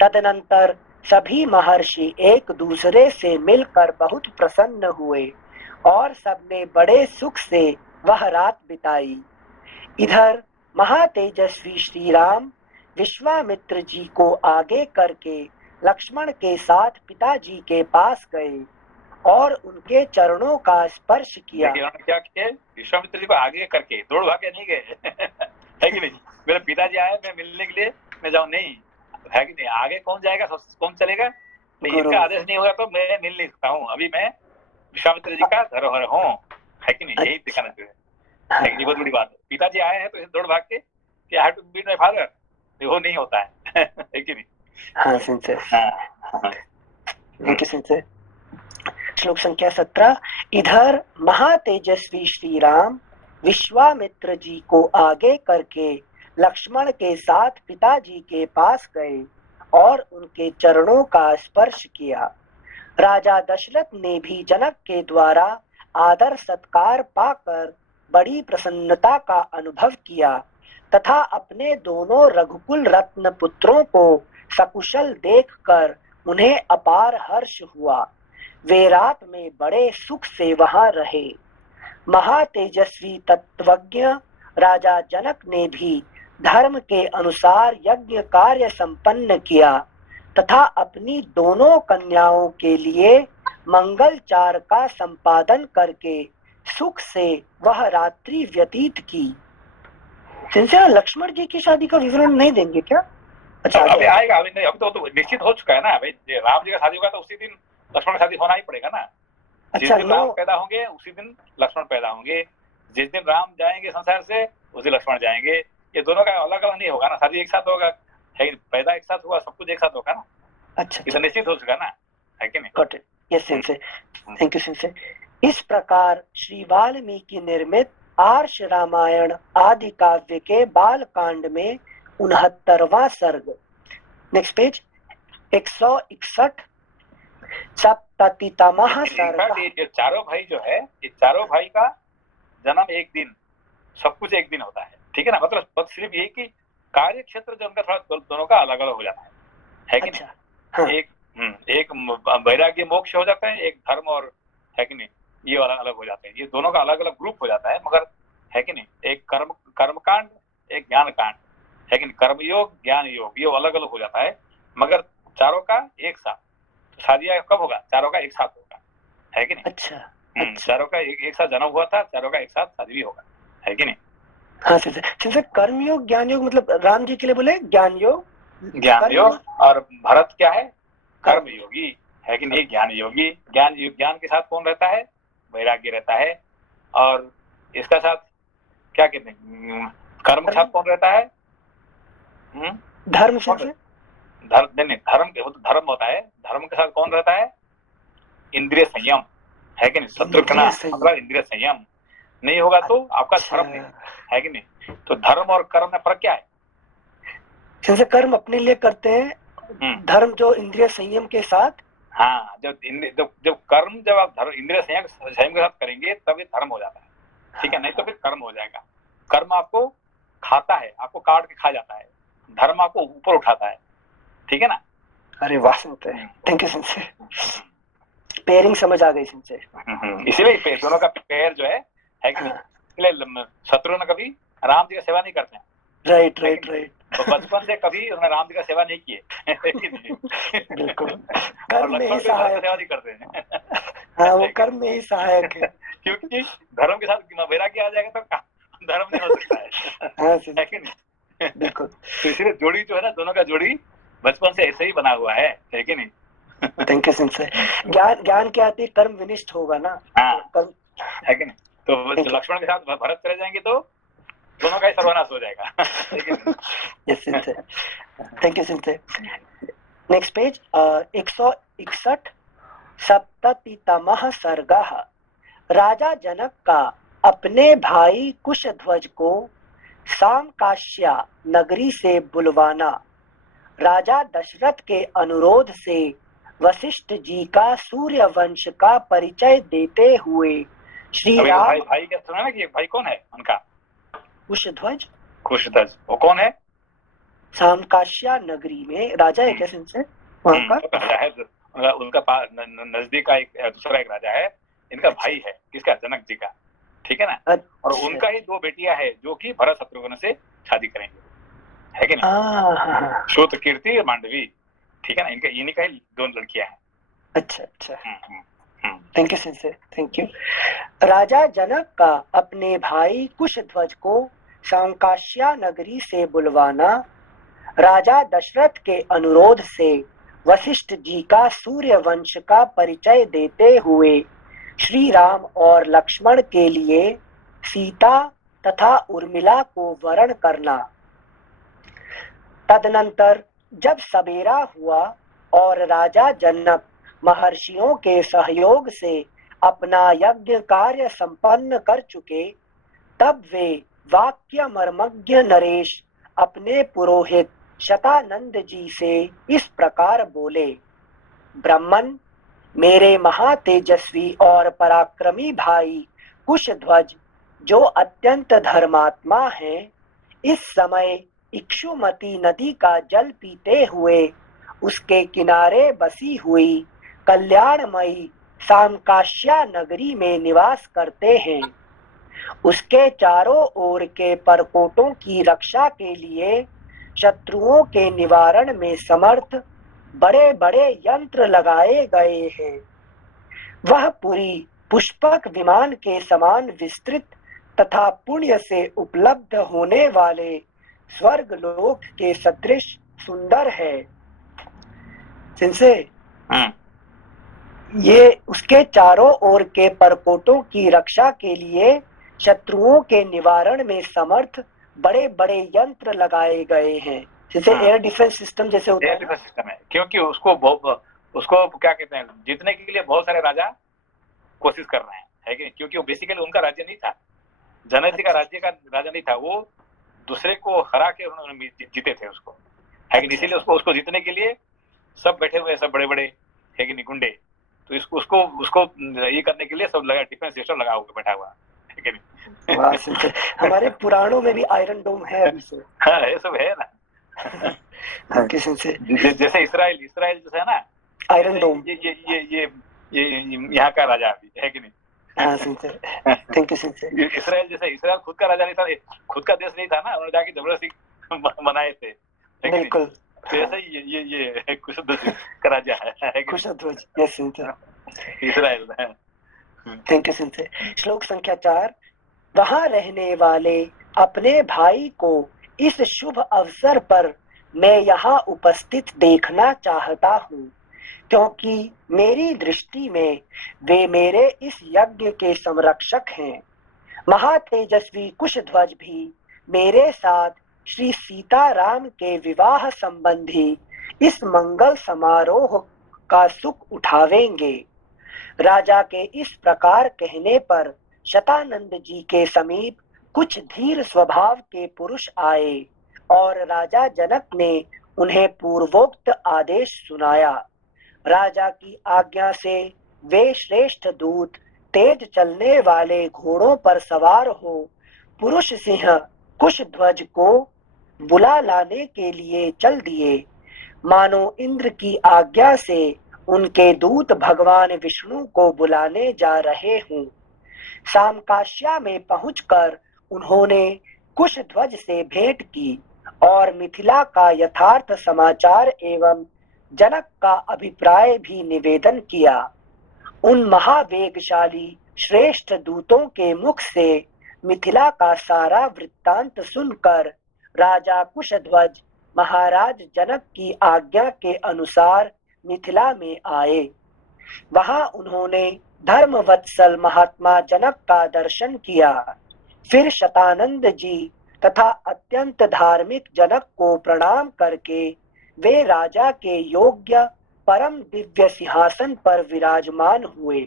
तदनंतर सभी महर्षि एक दूसरे से मिलकर बहुत प्रसन्न हुए और सबने बड़े सुख से वह रात बिताई। इधर महातेजस्वी श्री राम विश्वामित्र जी को आगे करके लक्ष्मण के साथ पिताजी के पास गए और उनके चरणों का स्पर्श किया। क्या किया? विश्वामित्र जी को आगे करके दौड़ भागे नहीं गए है कि नहीं? मेरे पिताजी आए, मैं मिलने के लिए मैं जाऊं, नहीं है कि नहीं? आगे कौन जाएगा, कौन चलेगा? तो इनका आदेश नहीं होगा तो मैं मिल नहीं सकता हूँ। अभी मैं विश्वामित्र जी का धरोहर हूँ, है कि नहीं? यही दिखाना चाहिए। बहुत बड़ी बात है। पिताजी आए हैं तो दौड़ भाग के कि I have to meet my father, वो नहीं होता है है कि नहीं? हाँ सिंसे। थैंक यू सिंसे। श्लोक संख्या 17। इधर महातेजस्वी श्री राम विश्वामित्र जी को आगे करके लक्ष्मण के साथ पिताजी के पास गए और उनके चरणों का स्पर्श किया। राजा दशरथ ने भी जनक के द्वारा आदर सत्कार पाकर बड़ी प्रसन्नता का अनुभव किया तथा अपने दोनों रघुकुल रत्न पुत्रों को सकुशल देखकर उन्हें अपार हर्ष हुआ। वे रात में बड़े सुख से वहां रहे। महातेजस्वी तत्वज्ञ राजा जनक ने भी धर्म के अनुसार यज्ञ कार्य संपन्न किया तथा अपनी दोनों कन्याओं के लिए मंगलचार का संपादन करके सुख से वह रात्रि व्यतीत की। लक्ष्मण जी की शादी का विवरण नहीं देंगे क्या? अच्छा, अभी आएगा, अभी नहीं, अभी तो निश्चित हो चुका है ना भाई। राम जी का शादी होगा तो उसी दिन लक्ष्मण का शादी होना ही पड़ेगा ना। जिस दिन राम पैदा होंगे उसी दिन लक्ष्मण पैदा होंगे। जिस दिन राम जाएंगे संसार से उस दिन लक्ष्मण जाएंगे। ये दोनों का अलग अलग नहीं होगा ना, शादी एक साथ होगा, है पैदा एक साथ हुआ, सब कुछ एक साथ होगा ना। अच्छा, ये निश्चित हो चुका ना, है कि नहीं? Got it. यस सिंसे, थैंक यू सिंसे। इस प्रकार श्री वाल्मीकि निर्मित आर्ष रामायण आदि काव्य के बाल कांड में 69वां सर्ग नेक्स्ट पेज 161 सप्ततितमः सर्गः। ये चारों भाई जो है, ये चारों भाई का जन्म एक दिन, सब कुछ एक दिन होता है, ठीक है ना। मतलब सिर्फ यही कि कार्य क्षेत्र जो उनका थोड़ा दोनों का अलग अलग हो जाता है कि अच्छा, नहीं। हाँ। एक वैराग्य मोक्ष हो जाता है, एक धर्म और, है कि नहीं, ये अलग अलग हो जाते हैं। ये दोनों का अलग अलग ग्रुप हो जाता है, मगर है कि नहीं, एक कर्म कांड, एक ज्ञान कांड, है कि नहीं। कर्म योग, ज्ञान योग, ये अलग अलग हो जाता है, मगर चारों का एक साथ। तो शादी कब होगा? चारों का एक साथ होगा, है कि नहीं। अच्छा, चारों का एक साथ जन्म हुआ था, चारों का एक साथ शादी भी होगा, है कि नहीं। हाँ सर, कर्म योग ज्ञान योग, मतलब राम जी के लिए बोले ज्ञान योग, ज्ञान योग, और भरत क्या है? कर्म कर्म योगी, है कि नहीं, ज्ञान योगी। ज्ञान के साथ कौन रहता है? वैराग्य रहता है। और इसका साथ क्या कहते हैं, कर्म के साथ कौन रहता है? धर्म से धर्म होता है। धर्म के साथ कौन रहता है? इंद्रिय संयम, है कि नहीं। शत्रुघ्न मतलब इंद्रिय संयम नहीं होगा तो आपका धर्म नहीं, है कि नहीं। तो धर्म और कर्म में फर्क क्या है? जैसे कर्म अपने लिए करते हैं, धर्म जो इंद्रिय संयम के साथ। हाँ, जब कर्म, जब आप इंद्रिय संयम के साथ करेंगे तब ये धर्म हो जाता है, ठीक है। नहीं तो फिर कर्म हो जाएगा। कर्म आपको खाता है, आपको काट के खा जाता है। धर्म आपको ऊपर उठाता है, ठीक है ना। अरे वाह सुनते, थैंक यू सिंसे, पेयरिंग समझ आ गई सिंसे। इसीलिए दोनों का पेयर जो है कि नहीं। इसलिए शत्रुघ्न कभी राम जी का सेवा नहीं करते हैं। राइट। तो बचपन से कभी उन्होंने राम जी का सेवा नहीं किए। बिल्कुल, और कर्म में ही लक्ष्मण भी सहायक सेवा नहीं करते हैं। हाँ, वो कर्म में ही सहायक है। क्योंकि धर्म के साथ वैराग्य आ जाएगा तो धर्म नहीं हो सकता है। हाँ है कि नहीं। बिल्कुल। तो इसलिए जोड़ी जो है ना, दोनों का जोड़ी बचपन से ऐसे ही बना हुआ है कि नहीं। थैंक यू सिंसे। ज्ञान क्या आती है? कर्म विनिष्ठ होगा ना। हाँ, कर्म, है कि नहीं। तो लक्ष्मण के साथ भरत चले जाएंगे तो दोनों का ही सर्वनाश हो जाएगा। यस सिंसे, थैंक यू सिंसे। नेक्स्ट पेज 161 सप्ततितमः सर्गः। राजा जनक का अपने भाई कुशध्वज को सांकाश्या नगरी से बुलवाना। राजा दशरथ के अनुरोध से वशिष्ठ जी का सूर्य वंश का परिचय देते हुए श्री राम। भाई क्या सुना ना कि भाई कौन है उनका? कुशध्वज। वो कौन है? सांकाश्या नगरी में राजा है कैसे इनसे वहां का? राजा है उनका नजदीक का दूसरा एक राजा है। इनका भाई है किसका? जनक जी का, ठीक है ना। और उनका ही दो बेटियां है जो कि भरत शत्रुघ्न से शादी करेंगे, है कि नहीं। श्रुत कीर्ति और मांडवी, ठीक है ना। इन्हीं का ही दो लड़कियां हैं। अच्छा, थैंक यू सिंसे, थैंक यू। राजा जनक का अपने भाई कुशध्वज को सांकाश्या नगरी से बुलवाना। राजा दशरथ के अनुरोध से वशिष्ठ जी का सूर्य वंश का परिचय देते हुए श्री राम और लक्ष्मण के लिए सीता तथा उर्मिला को वरण करना। तदनंतर जब सवेरा हुआ और राजा जनक महर्षियों के सहयोग से अपना यज्ञ कार्य संपन्न कर चुके, तब वे वाक्य मर्मज्ञ नरेश अपने पुरोहित शतानंद जी से इस प्रकार बोले। ब्राह्मण, मेरे महातेजस्वी और पराक्रमी भाई कुशध्वज जो अत्यंत धर्मात्मा हैं, इस समय इक्षुमती नदी का जल पीते हुए उसके किनारे बसी हुई कल्याणमयी सांकाश्या नगरी में निवास करते हैं। उसके चारों ओर के परकोटों की रक्षा के लिए शत्रुओं के निवारण में समर्थ बड़े बड़े यंत्र लगाए गए हैं। वह पुरी पुष्पक विमान के समान विस्तृत तथा पुण्य से उपलब्ध होने वाले स्वर्ग लोक के सदृश सुंदर है। सिंसे, ये उसके चारों ओर के परकोटों की रक्षा के लिए शत्रुओं के निवारण में समर्थ बड़े बड़े यंत्र लगाए गए हैं। जैसे एयर डिफेंस सिस्टम जैसे होता है। एयर डिफेंस सिस्टम है, क्योंकि उसको क्या कहते हैं, जीतने के लिए बहुत सारे राजा कोशिश कर रहे हैं, है कि नहीं। क्योंकि वो बेसिकली उनका राज्य नहीं था, जनक जी का राज्य का राजा नहीं था, वो दूसरे को हरा के उन्होंने जीते थे उसको, है कि नहीं, इसीलिए उसको उसको जीतने के लिए सब बैठे हुए हैं, सब बड़े बड़े है कि नहीं गुंडे, तो इसको उसको उसको ये करने के लिए सब लगा, डिफेंस सिस्टम लगा हुआ बैठा हुआ है कि नहीं। वाह सेंसे, हमारे पुराणों में भी आयरन डोम है अभी से। हाँ ये सब है ना। ओके सेंसे, जैसे इसराइल जैसे है ना, आयरन डोम। ये यहाँ का राजा अभी है कि नहीं। हाँ sensei, thank you sensei. Israel जैसे, इसराइल खुद का राजा नहीं था, खुद का देश नहीं था ना, उन्होंने जाके जबरदस्ती बनाए थे, है कि नहीं? बिल्कुल। तो ऐसा ही ये कुशध्वज का राजा है कि नहीं? कुशध्वज, यस सेंसे, इसराइल है। Thank you sensei. श्लोक संख्या 4। वहां रहने वाले अपने भाई को इस शुभ अवसर पर मैं यहाँ उपस्थित देखना चाहता हूँ, क्योंकि मेरी दृष्टि में वे मेरे इस यज्ञ के संरक्षक हैं। महातेजस्वी कुशध्वज भी मेरे साथ श्री सीताराम के विवाह संबंधी इस मंगल समारोह का सुख उठावेंगे। राजा के इस प्रकार कहने पर शतानंद जी के समीप कुछ धीर स्वभाव के पुरुष आए और राजा जनक ने उन्हें पूर्वोक्त आदेश सुनाया। राजा की आज्ञा से वे श्रेष्ठ दूत तेज चलने वाले घोड़ों पर सवार हो पुरुष सिंह कुशध्वज को बुला लाने के लिए चल दिए। मानो इंद्र की आज्ञा से उनके दूत भगवान विष्णु को बुलाने जा रहे हों। सामकाश्या में पहुंचकर उन्होंने कुशध्वज से भेंट की और मिथिला का यथार्थ समाचार एवं जनक का अभिप्राय भी निवेदन किया। उन महावेगशाली श्रेष्ठ दूतों के मुख से मिथिला का सारा वृत्तांत सुनकर राजा कुशध्वज महाराज जनक की आज्ञा के अनुसार मिथिला में आए। वहां उन्होंने धर्मवत्सल महात्मा जनक का दर्शन किया। फिर शतानंद जी तथा अत्यंत धार्मिक जनक को प्रणाम करके वे राजा के योग्य परम दिव्य सिंहासन पर विराजमान हुए।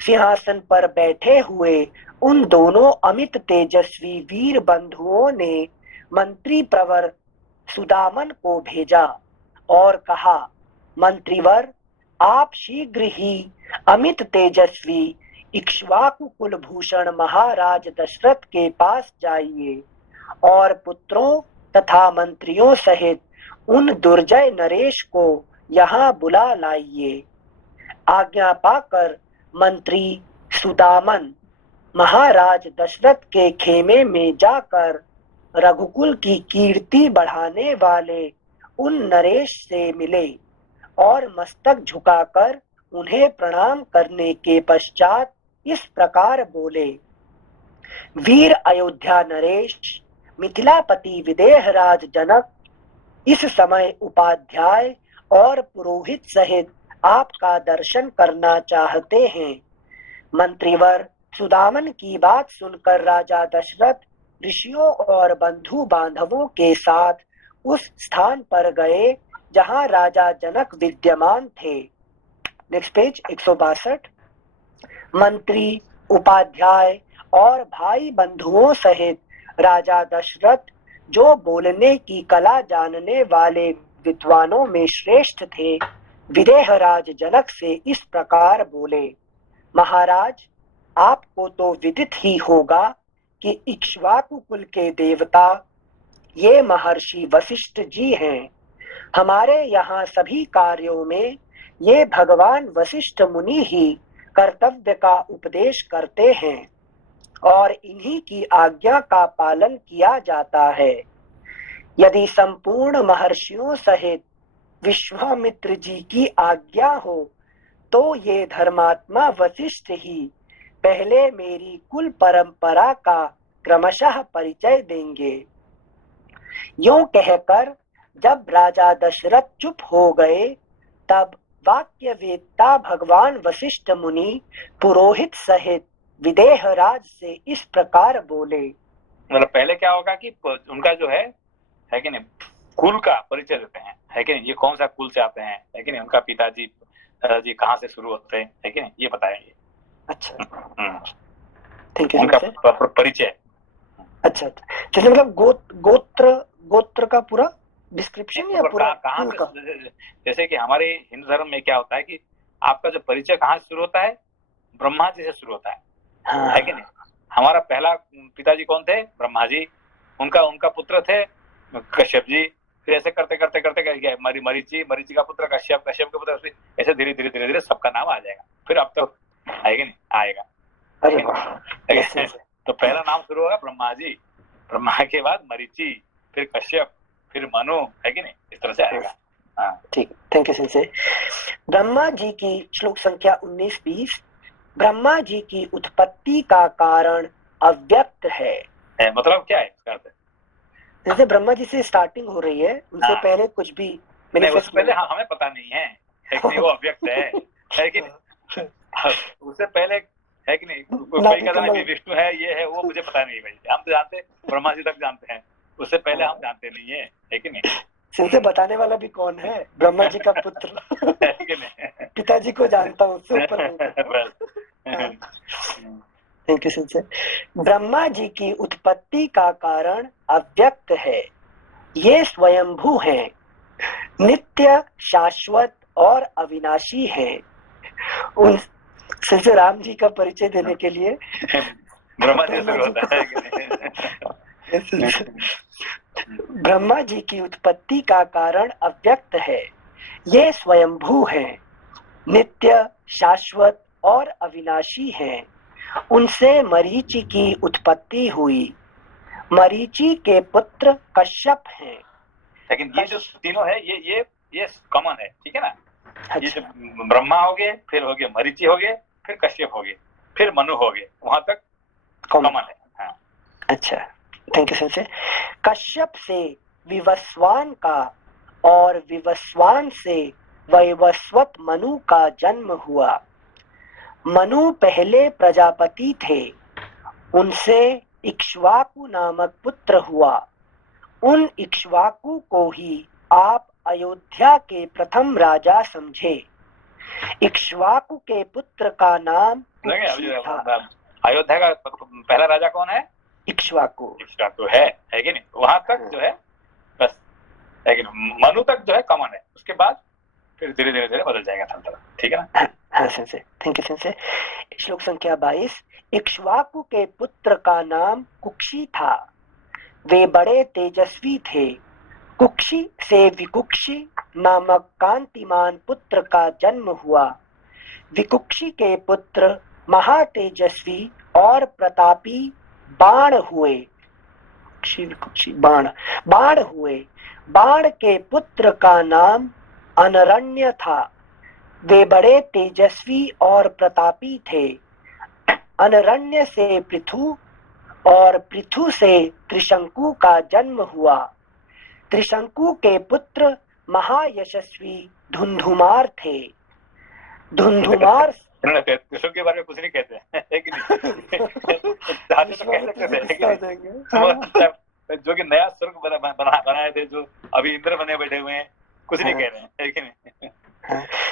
सिंहासन पर बैठे हुए उन दोनों अमित तेजस्वी वीर बंधुओं ने मंत्री प्रवर सुदामन को भेजा और कहा, मंत्रीवर, आप शीघ्र ही अमित तेजस्वी इक्ष्वाकु कुलभूषण महाराज दशरथ के पास जाइए और पुत्रों तथा मंत्रियों सहित उन दुर्जय नरेश को यहाँ बुला लाइए। आज्ञा पाकर मंत्री सुदामन महाराज दशरथ के खेमे में जाकर रघुकुल की कीर्ति बढ़ाने वाले उन नरेश से मिले और मस्तक झुकाकर उन्हें प्रणाम करने के पश्चात इस प्रकार बोले, वीर अयोध्या नरेश, मिथिलापति विदेहराज जनक, इस समय उपाध्याय और पुरोहित सहित आपका दर्शन करना चाहते हैं। मंत्रीवर सुदामन की बात सुनकर राजा दशरथ ऋषियों और बंधु बांधवों के साथ उस स्थान पर गए जहां राजा जनक विद्यमान थे। Next page 162। मंत्री, उपाध्याय और भाई बंधुओं सहित राजा दशरथ, जो बोलने की कला जानने वाले विद्वानों में श्रेष्ठ थे, विदेहराज जनक से इस प्रकार बोले, महाराज, आपको तो विदित ही होगा कि इक्ष्वाकु कुल के देवता ये महर्षि वशिष्ठ जी हैं। हमारे यहाँ सभी कार्यों में ये भगवान वशिष्ठ मुनि ही कर्तव्य का उपदेश करते हैं और इन्हीं की आज्ञा का पालन किया जाता है। यदि संपूर्ण महर्षियों सहित विश्वामित्र जी की आज्ञा हो तो ये धर्मात्मा वशिष्ठ ही पहले मेरी कुल परंपरा का क्रमशः परिचय देंगे। यूं कहकर जब राजा दशरथ चुप हो गए, तब वाक्यवेत्ता भगवान वशिष्ठ मुनि पुरोहित सहित विदेहराज से इस प्रकार बोले, मतलब पहले क्या होगा कि उनका जो है कि नहीं, कुल का परिचय देते हैं, है कि नहीं, ये कौन सा कुल से आते हैं, है कि नहीं, उनका पिताजी जी कहाँ से शुरू होते हैं, है कि नहीं, ये बताएंगे। अच्छा, थैंक यू। उनका परिचय। अच्छा, जैसे मतलब गोत्र का पूरा डिस्क्रिप्शन या पूरा कहाँ कुल का? जैसे कि हमारे हिंदू धर्म में क्या होता है कि आपका जो परिचय कहाँ से शुरू होता है, ब्रह्मा जी से शुरू होता है, हाँ। है कि नहीं? हमारा पहला पिताजी कौन थे? ब्रह्मा जी। उनका पुत्र थे कश्यप जी। फिर ऐसे करते करते करते मरीचि का पुत्र कश्यप का पुत्र, ऐसे धीरे धीरे सबका नाम आ जाएगा। फिर अब तक आएगा नहीं आएगा। अरे वाह। तो पहला नाम शुरू होगा ब्रह्मा जी, ब्रह्मा के बाद मरीचि, फिर कश्यप, फिर मनु, है कि नहीं? इस तरह से आएगा। हाँ ठीक, thank you sense. Brahma ji की श्लोक संख्या 19-20। ब्रह्मा जी की उत्पत्ति का कारण अव्यक्त है। मतलब क्या है इसका अर्थ? जैसे ब्रह्मा जी से स्टार्टिंग हो रही है, उनसे पहले कुछ भी उससे पहले हमें पता नहीं है कि नहीं, वो अव्यक्त है कि नहीं? उससे पहले है कि नहीं? कोई कहता है कि विष्णु है, ये है, वो मुझे पता नहीं भाई। हम तो जानते ब्रह्मा जी तक जानते हैं, उससे पहले हम जानते नहीं है कि नहीं? सिंसे बताने वाला भी कौन है? ब्रह्मा जी का पुत्र है कि नहीं? पिताजी को जानता हूँ, उससे ऊपर थैंक यू सिंसे। ब्रह्मा जी की उत्पत्ति का कारण अव्यक्त है। ये स्वयंभू हैं, नित्य, शाश्वत और अविनाशी हैं। उन सिंसे राम जी का परिचय देने के लिए ब्रह्मा जी शुरू होता है कि नहीं? ब्रह्मा जी की उत्पत्ति का कारण अव्यक्त है। ये स्वयंभू हैं, नित्य, शाश्वत और अविनाशी हैं। उनसे मरीचि की उत्पत्ति हुई। मरीचि के पुत्र कश्यप हैं। लेकिन ये जो तीनों है ये कॉमन है, ठीक है ना? अच्छा। ये जो ब्रह्मा हो गए, फिर हो गए मरीचि हो गए, फिर कश्यप हो गए, फिर मनु हो गए, वहां तक कॉमन है। हाँ। अच्छा, थैंक यू सर। कश्यप से विवस्वान का और विवस्वान से वैवस्वत मनु का जन्म हुआ। मनु पहले प्रजापति थे, उनसे इक्ष्वाकु नामक पुत्र हुआ। उन इक्ष्वाकु को ही आप अयोध्या के प्रथम राजा समझे। इक्ष्वाकु के पुत्र का नाम कुक्षी था। अयोध्या का पहला राजा कौन है? इक्ष्वाकु है कि नहीं? वहां तक जो है बस, है कि नहीं? मनु तक जो है कॉमन है, उसके बाद फिर धीरे धीरे बदल जाएगा सब, ठीक है ना? हाँ सेंसे, थैंक यू सेंसे। श्लोक संख्या 22। इक्ष्वाकु के पुत्र का नाम कुक्षी था। वे बड़े तेजस्वी थे। कुक्षी से विकुक्षी नामक कांतिमान पुत्र का जन्म हुआ। विकुक्षी के पुत्र महातेजस्वी और प्रतापी बाण हुए। बाण हुए। बाण के पुत्र का नाम अनरण्य था। वे बड़े तेजस्वी और प्रतापी थे। अनरण्य से पृथु और पृथु से त्रिशंकु का जन्म हुआ। त्रिशंकु के पुत्र महायशस्वी धुंधुमार थे। धुंधुमार त्रिशंकु के बारे में कुछ नहीं कहते हैं, है कि नहीं? जो कि नया स्वर्ग बनाए थे, जो अभी इंद्र बने बैठे हुए हैं, कुछ नहीं कह रहे हैं, है कि नहीं?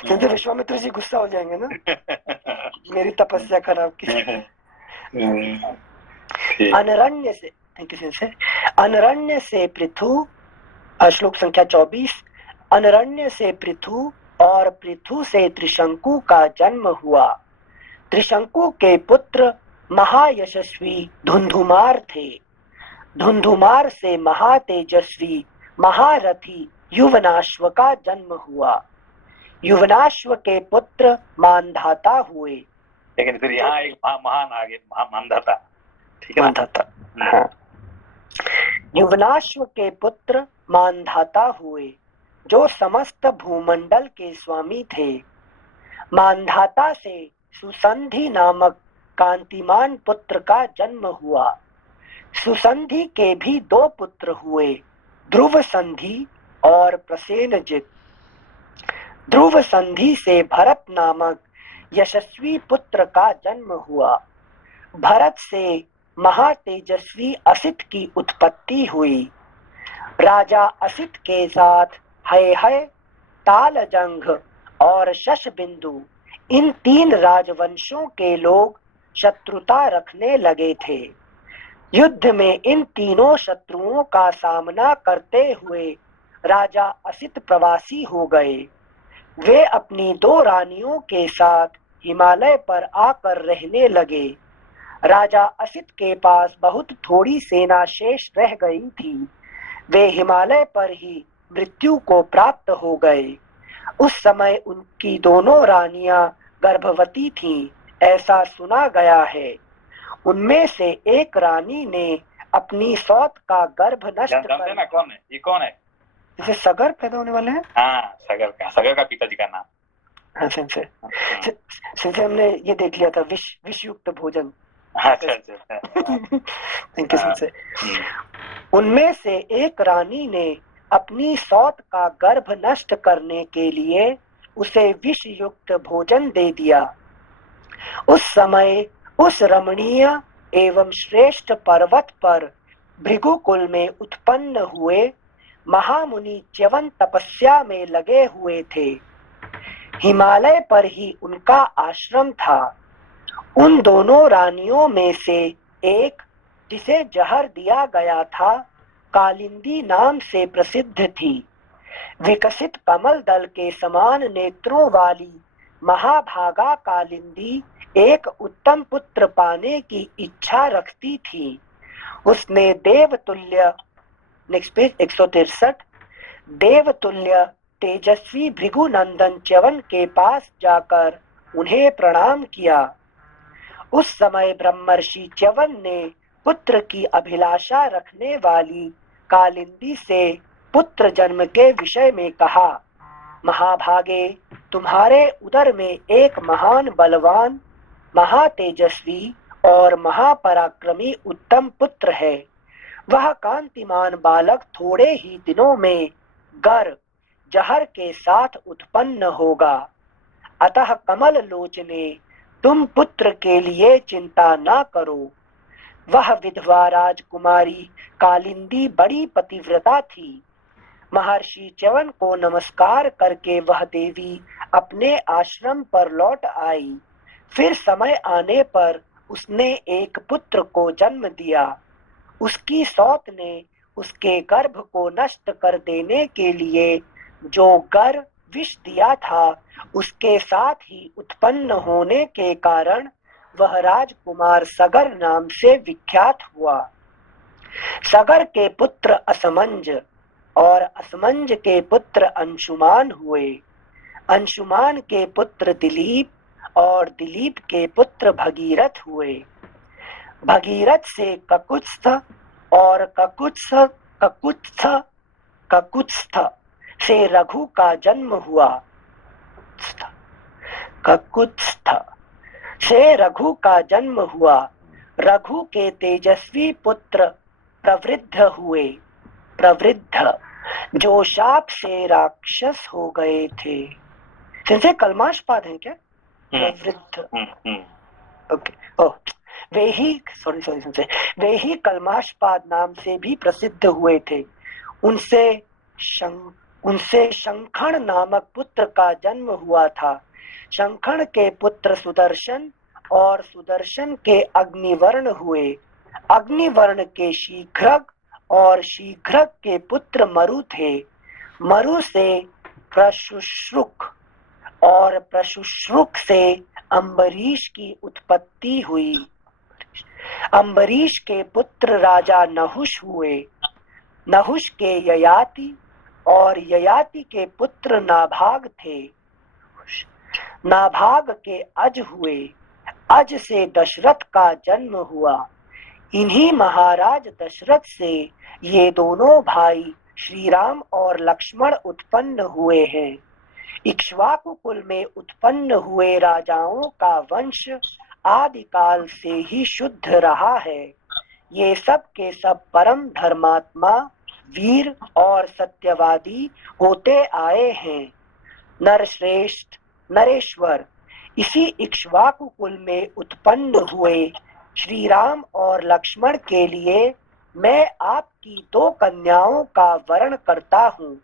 संत विश्वामित्र जी गुस्सा हो जाएंगे ना, मेरी तपस्या खराब की। अनरण्य से, अनरण्य से पृथु, श्लोक संख्या 24। अनरण्य से पृथु और पृथु से त्रिशंकु का जन्म हुआ। त्रिशंकु के पुत्र महायशस्वी धुंधुमार थे। धुंधुमार से महातेजस्वी महारथी युवनाश्व का जन्म हुआ। युवनाश्व के पुत्र मानधाता हुए। लेकिन फिर यहाँ एक महान आगे मानधाता, ठीक है? मानधाता, हाँ। युवनाश्व के पुत्र मानधाता हुए, जो समस्त भूमंडल के स्वामी थे। मानधाता से सुसंधि नामक कांतिमान पुत्र का जन्म हुआ। सुसंधि के भी 2 पुत्र हुए, ध्रुव संधि और प्रसेनजित। ध्रुव संधि से भरत नामक यशस्वी पुत्र का जन्म हुआ। भरत से महातेजस्वी असित की उत्पत्ति हुई। राजा असित के साथ हय, तालजंघ और शशबिंदु, इन 3 राजवंशों के लोग शत्रुता रखने लगे थे। युद्ध में इन तीनों शत्रुओं का सामना करते हुए राजा असित प्रवासी हो गए। वे अपनी 2 रानियों के साथ हिमालय पर आकर रहने लगे। राजा असित के पास बहुत थोड़ी सेना शेष रह गई थी। वे हिमालय पर ही मृत्यु को प्राप्त हो गए। उस समय उनकी दोनों रानियां गर्भवती थीं, ऐसा सुना गया है। उनमें से एक रानी ने अपनी सौत का गर्भ नष्ट जानते ना कौन है ये? कौन है? जैसे सगर पैदा होने वाले हैं। हाँ, सगर का पिताजी का नाम। हाँ सिंसे हमने ये देख लिया था विषयुक्त भोजन। अच्छा थैंक यू सिंसे। उनमें से एक रानी ने अपनी सौत का गर्भ नष्ट करने के लिए उसे विष युक्त भोजन दे दिया। उस समय उस रमणीय एवं श्रेष्ठ पर्वत पर भृगुकुल में उत्पन्न हुए महामुनि च्यवन तपस्या में लगे हुए थे। हिमालय पर ही उनका आश्रम था। उन दोनों रानियों में से एक, जिसे जहर दिया गया था, कालिंदी नाम से प्रसिद्ध थी। विकसित कमल दल के समान नेत्रों वाली महाभागा कालिंदी एक उत्तम पुत्र पाने की इच्छा रखती थी। उसने देवतुल्य, नेक्स्ट पेज 163, देवतुल्य तेजस्वी भृगुनंदन च्यवन के पास जाकर उन्हें प्रणाम किया। उस समय ब्रह्मर्षि च्यवन ने पुत्र की अभिलाषा रखने वाली कालिंदी से पुत्र जन्म के विषय में कहा, महाभागे, तुम्हारे उदर में एक महान बलवान, महातेजस्वी और महापराक्रमी उत्तम पुत्र है। वह कांतिमान बालक थोड़े ही दिनों में गर जहर के साथ उत्पन्न होगा। अतः कमल लोचने, तुम पुत्र के लिए चिंता न करो। वह विधवा राजकुमारी कालिंदी बड़ी पतिव्रता थी। महर्षि च्यवन को नमस्कार करके वह देवी अपने आश्रम पर लौट आई। फिर समय आने पर उसने एक पुत्र को जन्म दिया। उसकी सौत ने उसके गर्भ को नष्ट कर देने के लिए जो गर विष दिया था, उसके साथ ही उत्पन्न होने के कारण वह राजकुमार सगर नाम से विख्यात हुआ। सगर के पुत्र असमंज और असमंज के पुत्र अंशुमान हुए। अंशुमान के पुत्र दिलीप और दिलीप के पुत्र भगीरथ हुए। भगीरथ से ककुत्स्थ और ककुत्स्थ से रघु का जन्म हुआ। ककुत्स्थ से रघु का जन्म हुआ। रघु के तेजस्वी पुत्र प्रवृद्ध हुए। प्रवृद्ध जो शाप से राक्षस हो गए थे। जैसे कलमाशपाद है क्या? प्रवृद्ध, ओके। ओह, वे ही कलमाशपाद नाम से भी प्रसिद्ध हुए थे। उनसे शंखण नामक पुत्र का जन्म हुआ था। शंखण के पुत्र सुदर्शन और सुदर्शन के अग्निवर्ण हुए। अग्निवर्ण के शीघ्रक और शीघ्रक के पुत्र मरु थे। मरु से प्रशुश्रुक और प्रशुश्रुक से अम्बरीश की उत्पत्ति हुई। अम्बरीश के पुत्र राजा नहुष हुए। नहुष के ययाति और ययाति के पुत्र नाभाग थे। नाभाग के अज हुए। अज से दशरथ का जन्म हुआ। इन्हीं महाराज दशरथ से ये दोनों भाई श्री राम और लक्ष्मण उत्पन्न हुए हैं। इक्ष्वाकु कुल में उत्पन्न हुए राजाओं का वंश आदिकाल से ही शुद्ध रहा है। ये सब के सब परम धर्मात्मा, वीर और सत्यवादी होते आए हैं। नरश्रेष्ठ नरेश्वर इसी इक्ष्वाकु कुल में उत्पन्न हुए श्री राम और लक्ष्मण के लिए मैं आपकी 2 कन्याओं का वरण करता हूँ।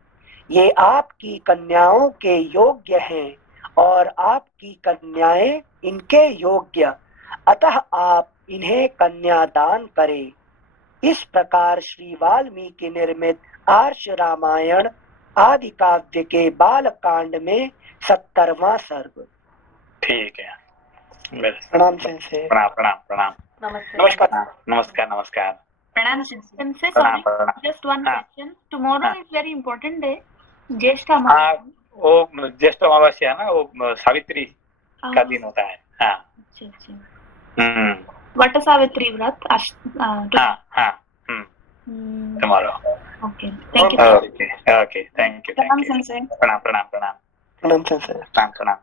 ये आपकी कन्याओं के योग्य हैं और आपकी कन्याएं इनके योग्य, अतः आप इन्हें कन्यादान करें। इस प्रकार श्री वाल्मीकि निर्मित आर्ष रामायण आदि काव्य के बाल कांड में 70वां सर्ग। ठीक है, प्रणाम सेंसे। प्रणाम प्रणाम प्रणाम। नमस्ते। नमस्कार। नमस्कार नमस्कार। Pranam Sensei, प्रणाम sorry, प्रणाम। just one हाँ। question. Tomorrow हाँ। is very important day, ज्येष्ठ हाँ, अमावस्या। वो ज्येष्ठ अमावस्या है ना, वो सावित्री का दिन होता है। हाँ। अच्छा अच्छा। वट सावित्री व्रत। हाँ हाँ। Tomorrow. Okay, thank you. Okay okay, thank you प्रणाम सेंसे। प्रणाम प्रणाम प्रणाम प्रणाम सेंसे। प्रणाम प्रणाम।